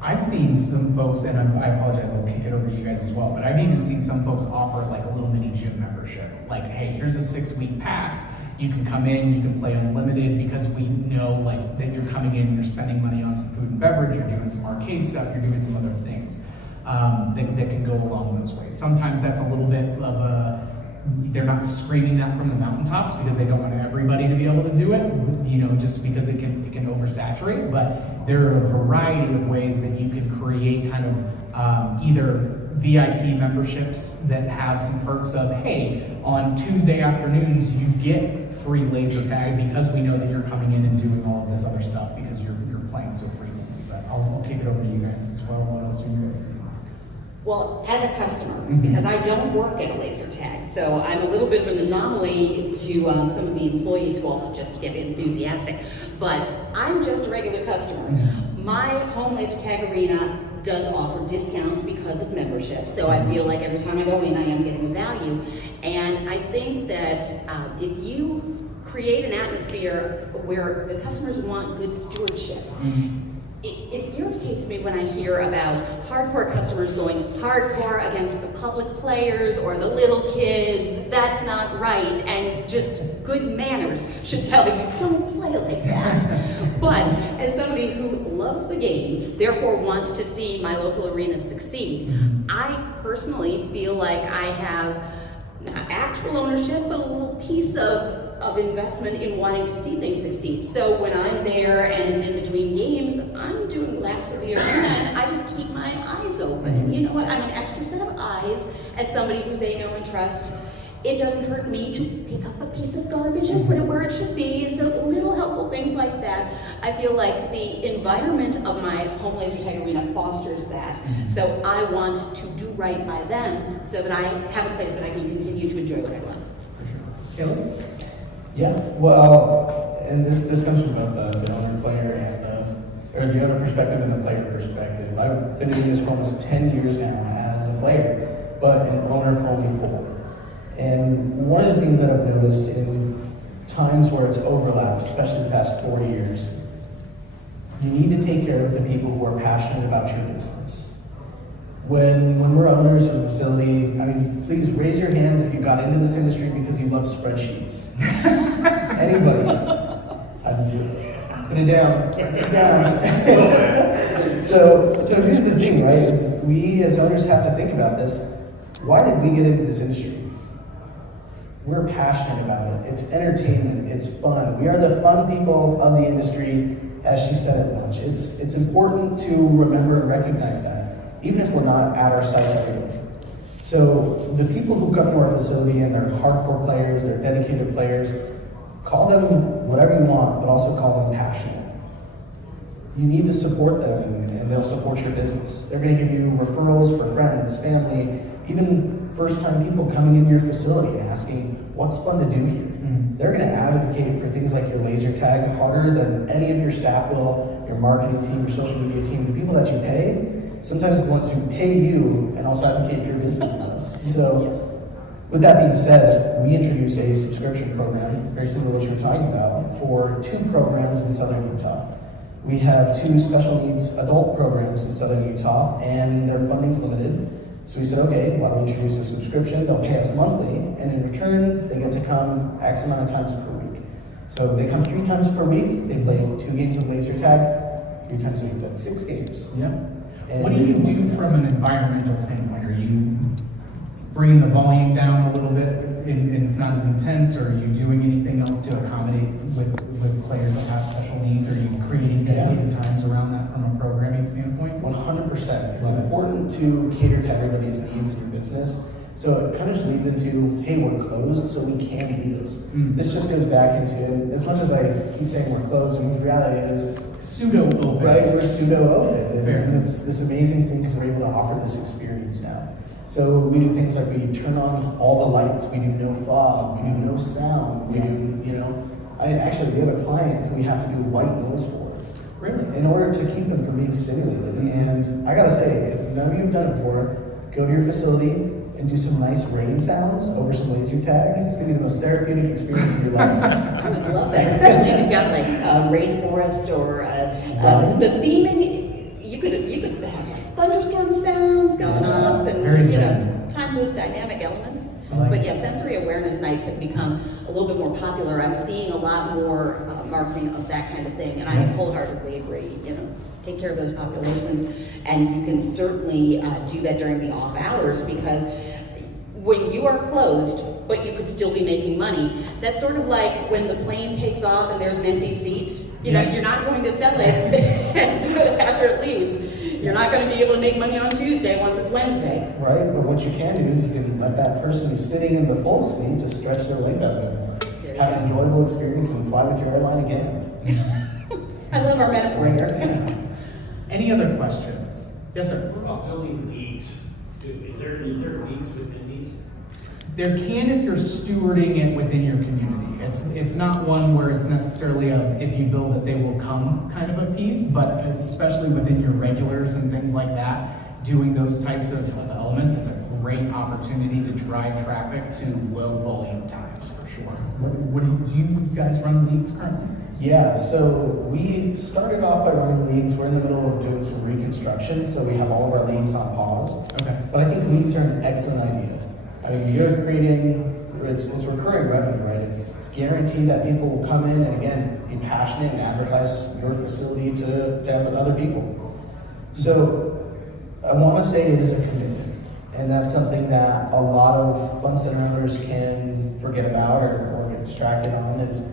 I've seen some folks, and I apologize, I'll kick it over to you guys as well, but I've even seen some folks offer like a little mini gym membership. Like, hey, here's a 6-week pass. You can come in, you can play unlimited, because we know like that you're coming in, you're spending money on some food and beverage, you're doing some arcade stuff, you're doing some other things that can go along those ways. Sometimes that's a little bit of a, they're not screaming that from the mountaintops because they don't want everybody to be able to do it, you know, just because it can oversaturate. But there are a variety of ways that you can create kind of either VIP memberships that have some perks of, hey, on Tuesday afternoons you get free laser tag because we know that you're coming in and doing all of this other stuff because you're playing so frequently. But I'll kick it over to you guys as well. What else do you guys see? Well, as a customer, because I don't work at a laser tag, so I'm a little bit of an anomaly to some of the employees who also just get enthusiastic, but I'm just a regular customer. My home laser tag arena does offer discounts because of membership, so I feel like every time I go in, I am getting a value, and I think that if you create an atmosphere where the customers want good stewardship, it irritates me when I hear about hardcore customers going hardcore against the public players or the little kids. That's not right, and just good manners should tell you, don't play like that. But as somebody who loves the game, therefore wants to see my local arena succeed, I personally feel like I have not actual ownership, but a little piece of investment in wanting to see things succeed. So when I'm there and it's in between games, I'm doing laps of the arena and I just keep my eyes open. You know what? I'm an extra set of eyes as somebody who they know and trust. It doesn't hurt me to pick up a piece of garbage and put it where it should be. And so little helpful things like that, I feel like the environment of my home laser tag arena fosters that. So I want to do right by them so that I have a place where I can continue to enjoy what I love. Caleb? Yeah, well, and this comes from both the owner player and the owner perspective and the player perspective. I've been doing this for almost 10 years now as a player, but an owner for only 4. And one of the things that I've noticed in times where it's overlapped, especially the past 4 years, you need to take care of the people who are passionate about your business. When we're owners of a facility, I mean, please raise your hands if you got into this industry because you love spreadsheets. Anybody? Put it down. Put it down. So here's the thing, right? Is we as owners have to think about this. Why did we get into this industry? We're passionate about it. It's entertainment. It's fun. We are the fun people of the industry, as she said at lunch. It's important to remember and recognize that, even if we're not at our sites every day. So the people who come to our facility and they're hardcore players, they're dedicated players, call them whatever you want, but also call them passionate. You need to support them and they'll support your business. They're going to give you referrals for friends, family, even first-time people coming into your facility and asking, what's fun to do here? They're going to advocate for things like your laser tag harder than any of your staff will, your marketing team, your social media team. The people that you pay, sometimes the ones who pay you and also advocate for your business loves. So with that being said, we introduced a subscription program, very similar to what you were talking about, for 2 programs in Southern Utah. We have 2 special needs adult programs in Southern Utah, and their funding's limited. So we said, okay, why don't we introduce a subscription? They'll pay us monthly, and in return, they get to come X amount of times per week. So they come 3 times per week. They play 2 games of laser tag, 3 times a week. That's 6 games. Yeah. And what do you do from an environmental standpoint? Are you bringing the volume down a little bit and it's not as intense, or are you doing anything else to accommodate with players that have special needs? Are you creating dedicated times around that from a programming standpoint? 100%. It's important to cater to everybody's needs in your business. So it kind of just leads into, hey, we're closed, so we can do this. This just goes back into, as much as I keep saying we're closed, the reality is pseudo-open. Right, we're pseudo-open. Fair. And it's this amazing thing because we're able to offer this experience now. So we do things like we turn on all the lights, we do no fog, we do no sound, we do, we have a client who we have to do white noise for. Really? In order to keep them from being stimulated. And I gotta say, if none of you have done it before, go to your facility and do some nice rain sounds over some laser tag. It's gonna be the most therapeutic experience of your life. I would love that, especially if you've got like a rainforest or the theming. You could have like thunderstorm sounds going off, and time those dynamic elements. But yeah, sensory awareness nights have become a little bit more popular. I'm seeing a lot more marketing of that kind of thing, and I wholeheartedly agree. Take care of those populations, and you can certainly do that during the off hours, because when you are closed, but you could still be making money, that's sort of like when the plane takes off and there's an empty seat. You're not going to sell it after it leaves. You're not going to be able to make money on Tuesday once it's Wednesday. Right, but what you can do is you can let that person who's sitting in the full seat just stretch their legs out there more. Have an enjoyable experience and fly with your airline again. I love our metaphor here. Any other questions? Yes, sir. What about building leads? Is there leads within these? There can if you're stewarding it within your community. It's not one where it's necessarily if you build it, they will come kind of a piece, but especially within your regulars and things like that, doing those types of elements, it's a great opportunity to drive traffic to low volume times for sure. What do you guys run leads currently? Yeah, so we started off by running leads. We're in the middle of doing some reconstruction, so we have all of our leads on pause. Okay. But I think leads are an excellent idea. I mean, you're creating, it's recurring revenue, right? It's guaranteed that people will come in and, again, be passionate and advertise your facility to other people. So I want to say it is a commitment. And that's something that a lot of fund center owners can forget about or get distracted on is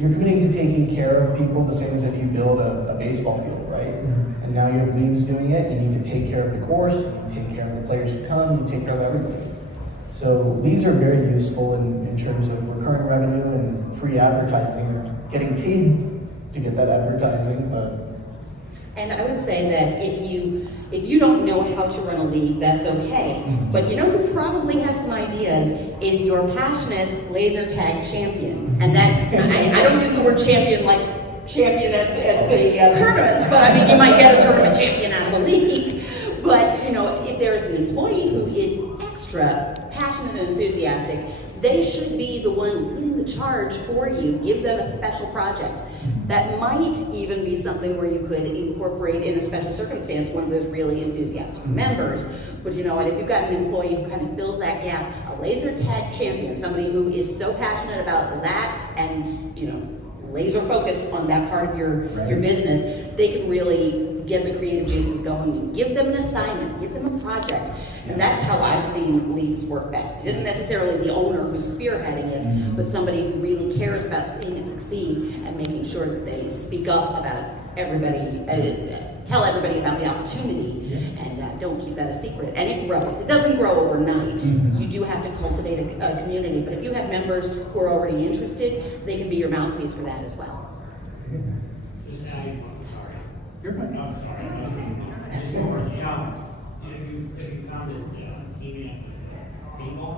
you're committing to taking care of people the same as if you build a baseball field, right? Mm-hmm. And now you have leagues doing it. You need to take care of the course, you need to take care of the players who come, you take care of everybody. So leads are very useful in terms of recurring revenue and free advertising, or getting paid to get that advertising. And I would say that if you don't know how to run a league, that's okay. Mm-hmm. But who probably has some ideas is your passionate laser tag champion. And that, I don't use the word champion like champion at the tournament, but I mean, you might get a tournament champion out of a league. But, if there's an employee who is extra passionate and enthusiastic, they should be the one leading the charge for you. Give them a special project. That might even be something where you could incorporate in a special circumstance one of those really enthusiastic members. But you know what, if you've got an employee who kind of fills that gap, a laser tag champion, somebody who is so passionate about that and, laser focused on that part of your business, they can really get the creative juices going and give them an assignment, give them a project. And that's how I've seen leagues work best. It isn't necessarily the owner who's spearheading it, but somebody who really cares about seeing it succeed and making sure that they speak up about everybody, tell everybody about the opportunity, and don't keep that a secret. And it grows. It doesn't grow overnight. You do have to cultivate a community, but if you have members who are already interested, they can be your mouthpiece for that as well. Just adding, I'm sorry. You're fine. I'm sorry. Just over, have you found that teaming up with paintball?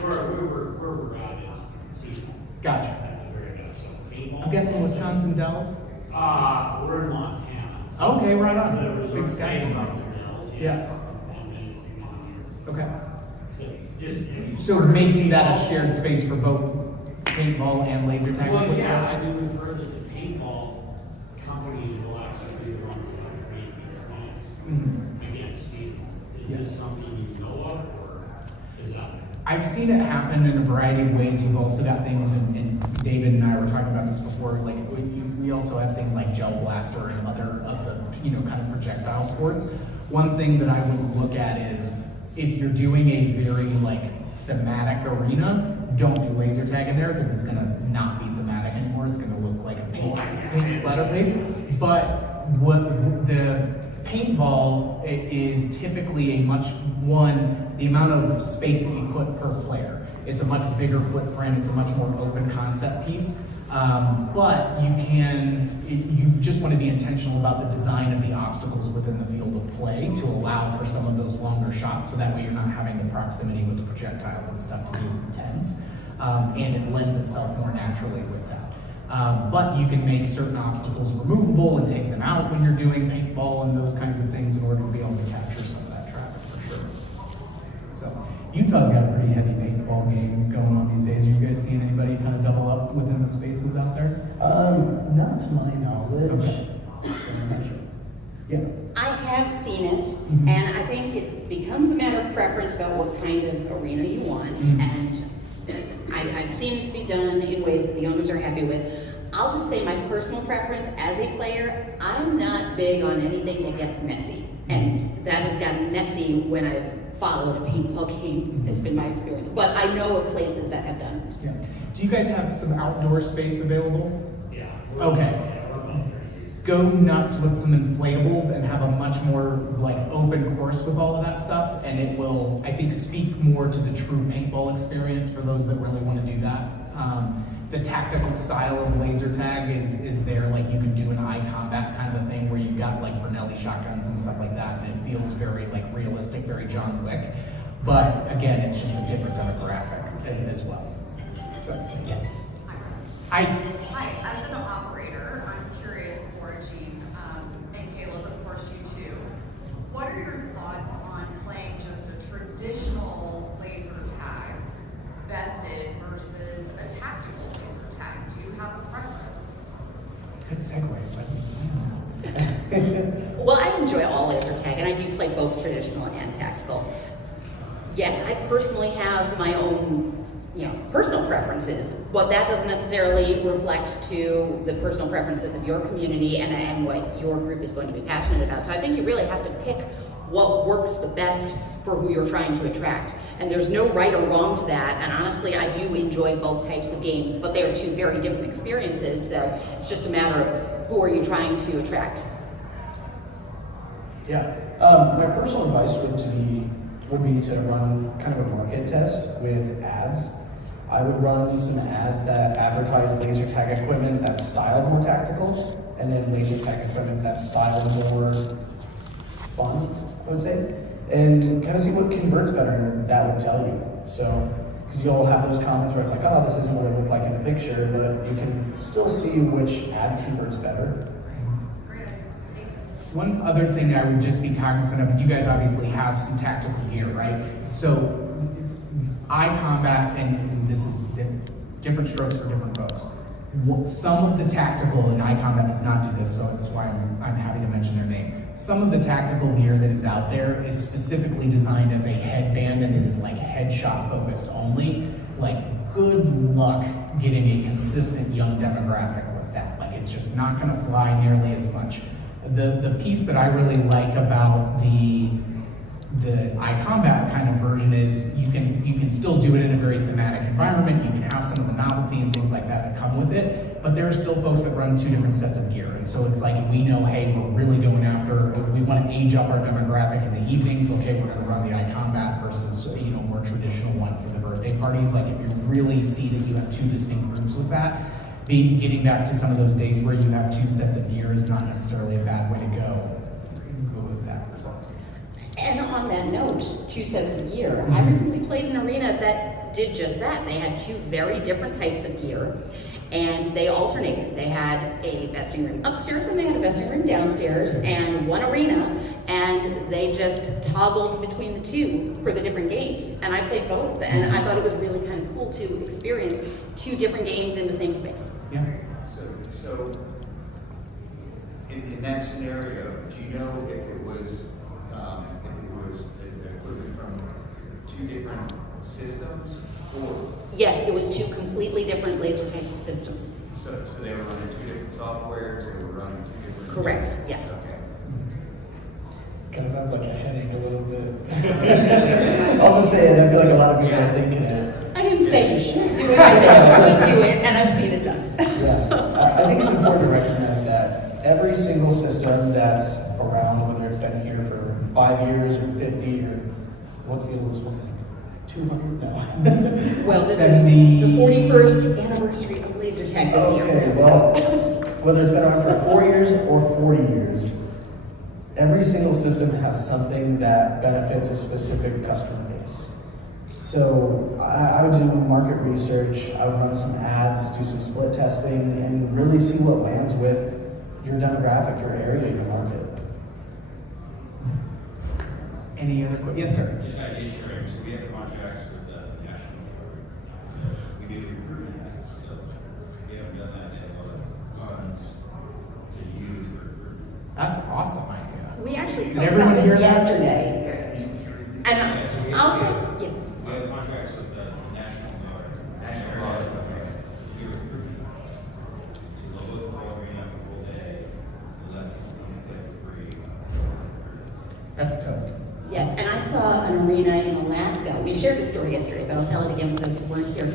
Where we're at is seasonal. Gotcha. At the very best. So paintball. I'm guessing Wisconsin Dells? We're in Montana. So Okay, right on. The resort Big skies. based off the Dells, Yes. And then it's in Montana. Okay. So just. So making that a shared space for both paintball and laser tag? Well, yes, I mean, we've heard that the paintball companies will actually be the ones that create these events against seasonal. Is this something you know of, or is that? I've seen it happen in a variety of ways. You've also got things, and David and I were talking about this before, like we also have things like Gel Blaster and other of the, kind of projectile sports. One thing that I would look at is if you're doing a very thematic arena, don't do laser tag in there because it's gonna not be thematic anymore. It's gonna look like a paint splatter base. But what the paintball is typically the amount of space that you put per player. It's a much bigger footprint. It's a much more open concept piece. But you just want to be intentional about the design of the obstacles within the field of play to allow for some of those longer shots, so that way you're not having the proximity with the projectiles and stuff to be as intense, and it lends itself more naturally with that. But you can make certain obstacles removable and take them out when you're doing paintball and those kinds of things in order to be able to capture some of that traffic for sure. So Utah's got a pretty heavy paintball game going on these days. Are you guys seeing anybody kind of double up within the spaces out there? Not to my knowledge. Okay. Yeah. I have seen it, and I think it becomes a matter of preference about what kind of arena you want, and I've seen it be done in ways that the owners are happy with. I'll just say my personal preference as a player, I'm not big on anything that gets messy, and that has gotten messy when I've followed a paintball game, has been my experience. But I know of places that have done it. Yeah. Do you guys have some outdoor space available? Yeah. Okay. Go nuts with some inflatables and have a much more like open course with all of that stuff, and it will, I think, speak more to the true paintball experience for those that really want to do that. The tactical style of laser tag is there, like you can do an eye combat kind of a thing where you've got like Brunelli shotguns and stuff like that, and it feels very like realistic, very John Wick. But again, it's just a different demographic as well. So yes. Hi, as an operator, I'm curious, Gene, and Caleb, of course you too. What are your thoughts on playing just a traditional laser tag, vested, versus a tactical laser tag? Do you have a preference? Good segue. It's like, Well, I enjoy all laser tag, and I do play both traditional and tactical. Yes, I personally have my own personal preferences, but that doesn't necessarily reflect to the personal preferences of your community and what your group is going to be passionate about. So I think you really have to pick what works the best for who you're trying to attract. And there's no right or wrong to that. And honestly, I do enjoy both types of games, but they are two very different experiences. So it's just a matter of who are you trying to attract. Yeah. My personal advice would be to run kind of a market test with ads. I would run some ads that advertise laser tag equipment that's styled more tactical, and then laser tag equipment that's styled more fun, I would say, and kind of see what converts better, and that would tell you. So, because you'll have those comments where it's like, oh, this isn't what it looked like in the picture, but you can still see which ad converts better. one other thing I would just be cognizant of, and you guys obviously have some tactical gear, right? So eye combat, and this is different strokes for different folks. Some of the tactical, and eye combat does not do this, so that's why I'm happy to mention their name. Some of the tactical gear that is out there is specifically designed as a headband, and it is like headshot focused only. Like, good luck getting a consistent young demographic with that. Like, it's just not gonna fly nearly as much. The piece that I really like about the eye combat kind of version is you can still do it in a very thematic environment. You can have some of the novelty and things like that come with it, but there are still folks that run two different sets of gear, and so it's like we know, hey, we're really going after, we want to age up our demographic in the evenings. Okay, we're going to run the eye combat versus more traditional one for the birthday parties. Like, if you really see that you have two distinct groups with that, getting back to some of those days where you have two sets of gear is not necessarily a bad way to go. Go with that result. And on that note, two sets of gear. I recently played an arena that did just that. They had two very different types of gear, and they alternated. They had a vesting room upstairs and they had a vesting room downstairs, and one arena, and they just toggled between the two for the different games. And I played both, and I thought it was really kind of cool to experience two different games in the same space. Yeah. So in that scenario, do you know if it was the equipment from two different systems, or? Yes, it was two completely different laser tag systems. So they were running two different softwares, they were running two different. Correct. Yes. Okay. kind of sounds like a headache a little bit. I'll just say it. I feel like a lot of people are thinking it. I didn't say you should do it. I said you could do it, and I've seen it done. Yeah, I think it's important to recognize that every single system that's around, whether it's been here for 5 years or 50 or what's the oldest one? 200? No. Well, this 70. is the 41st anniversary of laser tag this year. Okay, well, whether it's been around for 4 years or 40 years, every single system has something that benefits a specific customer base. So I would do market research, I would run some ads, do some split testing, and really see what lands with your demographic, your area, your market. Any other questions? Yes, sir. Just idea sharing. So we have contracts with the National Guard. We do recruitment ads, so we haven't done that yet. Funds to use for recruitment. That's awesome idea. We actually Did spoke everyone about hear this that? yesterday. And also, yeah. We have contracts with the National Guard. National Guard. We do recruitment ads. So they'll look for arena for the whole day. We'll let them come play for free. That's dope. Yes, and I saw an arena in Alaska. We shared this story yesterday, but I'll tell it again for those who weren't here.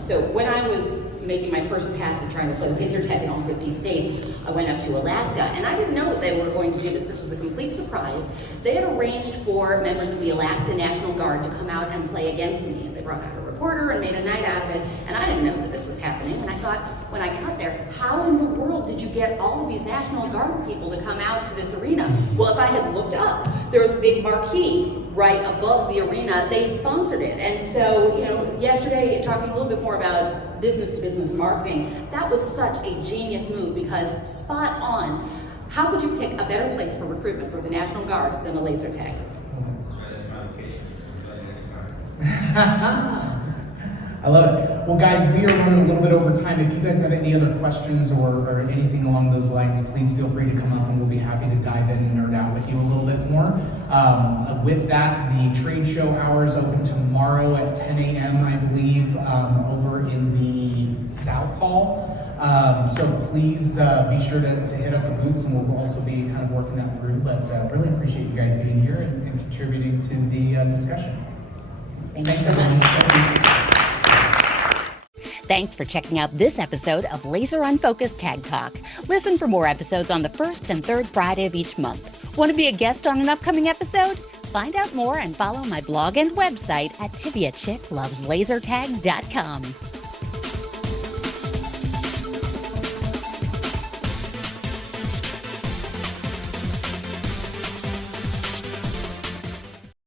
So when I was making my first pass at trying to play laser tag in all 50 states, I went up to Alaska, and I didn't know that they were going to do this. This was a complete surprise. They had arranged for members of the Alaska National Guard to come out and play against me. They brought out a reporter and made a night out of it, and I didn't know that this was happening. And I thought, when I got there, how in the world did you get all of these National Guard people to come out to this arena? Well, if I had looked up, there was a big marquee right above the arena. They sponsored it. And so, yesterday, talking a little bit more about business-to-business marketing, that was such a genius move because spot on. How could you pick a better place for recruitment for the National Guard than a laser tag? That's my location. I love it. Well, guys, we are running a little bit over time. If you guys have any other questions or anything along those lines, please feel free to come up and we'll be happy to dive in and nerd out with you a little bit more. With that, the trade show hours open tomorrow at 10 a.m., I believe, over in the South Hall. So please be sure to hit up the booths and we'll also be kind of working that through. But really appreciate you guys being here and contributing to the discussion. Thanks so much. Thanks for checking out this episode of Laser Unfocused Tag Talk. Listen for more episodes on the first and third Friday of each month. Want to be a guest on an upcoming episode? Find out more and follow my blog and website at TiviaChickLovesLaserTag.com.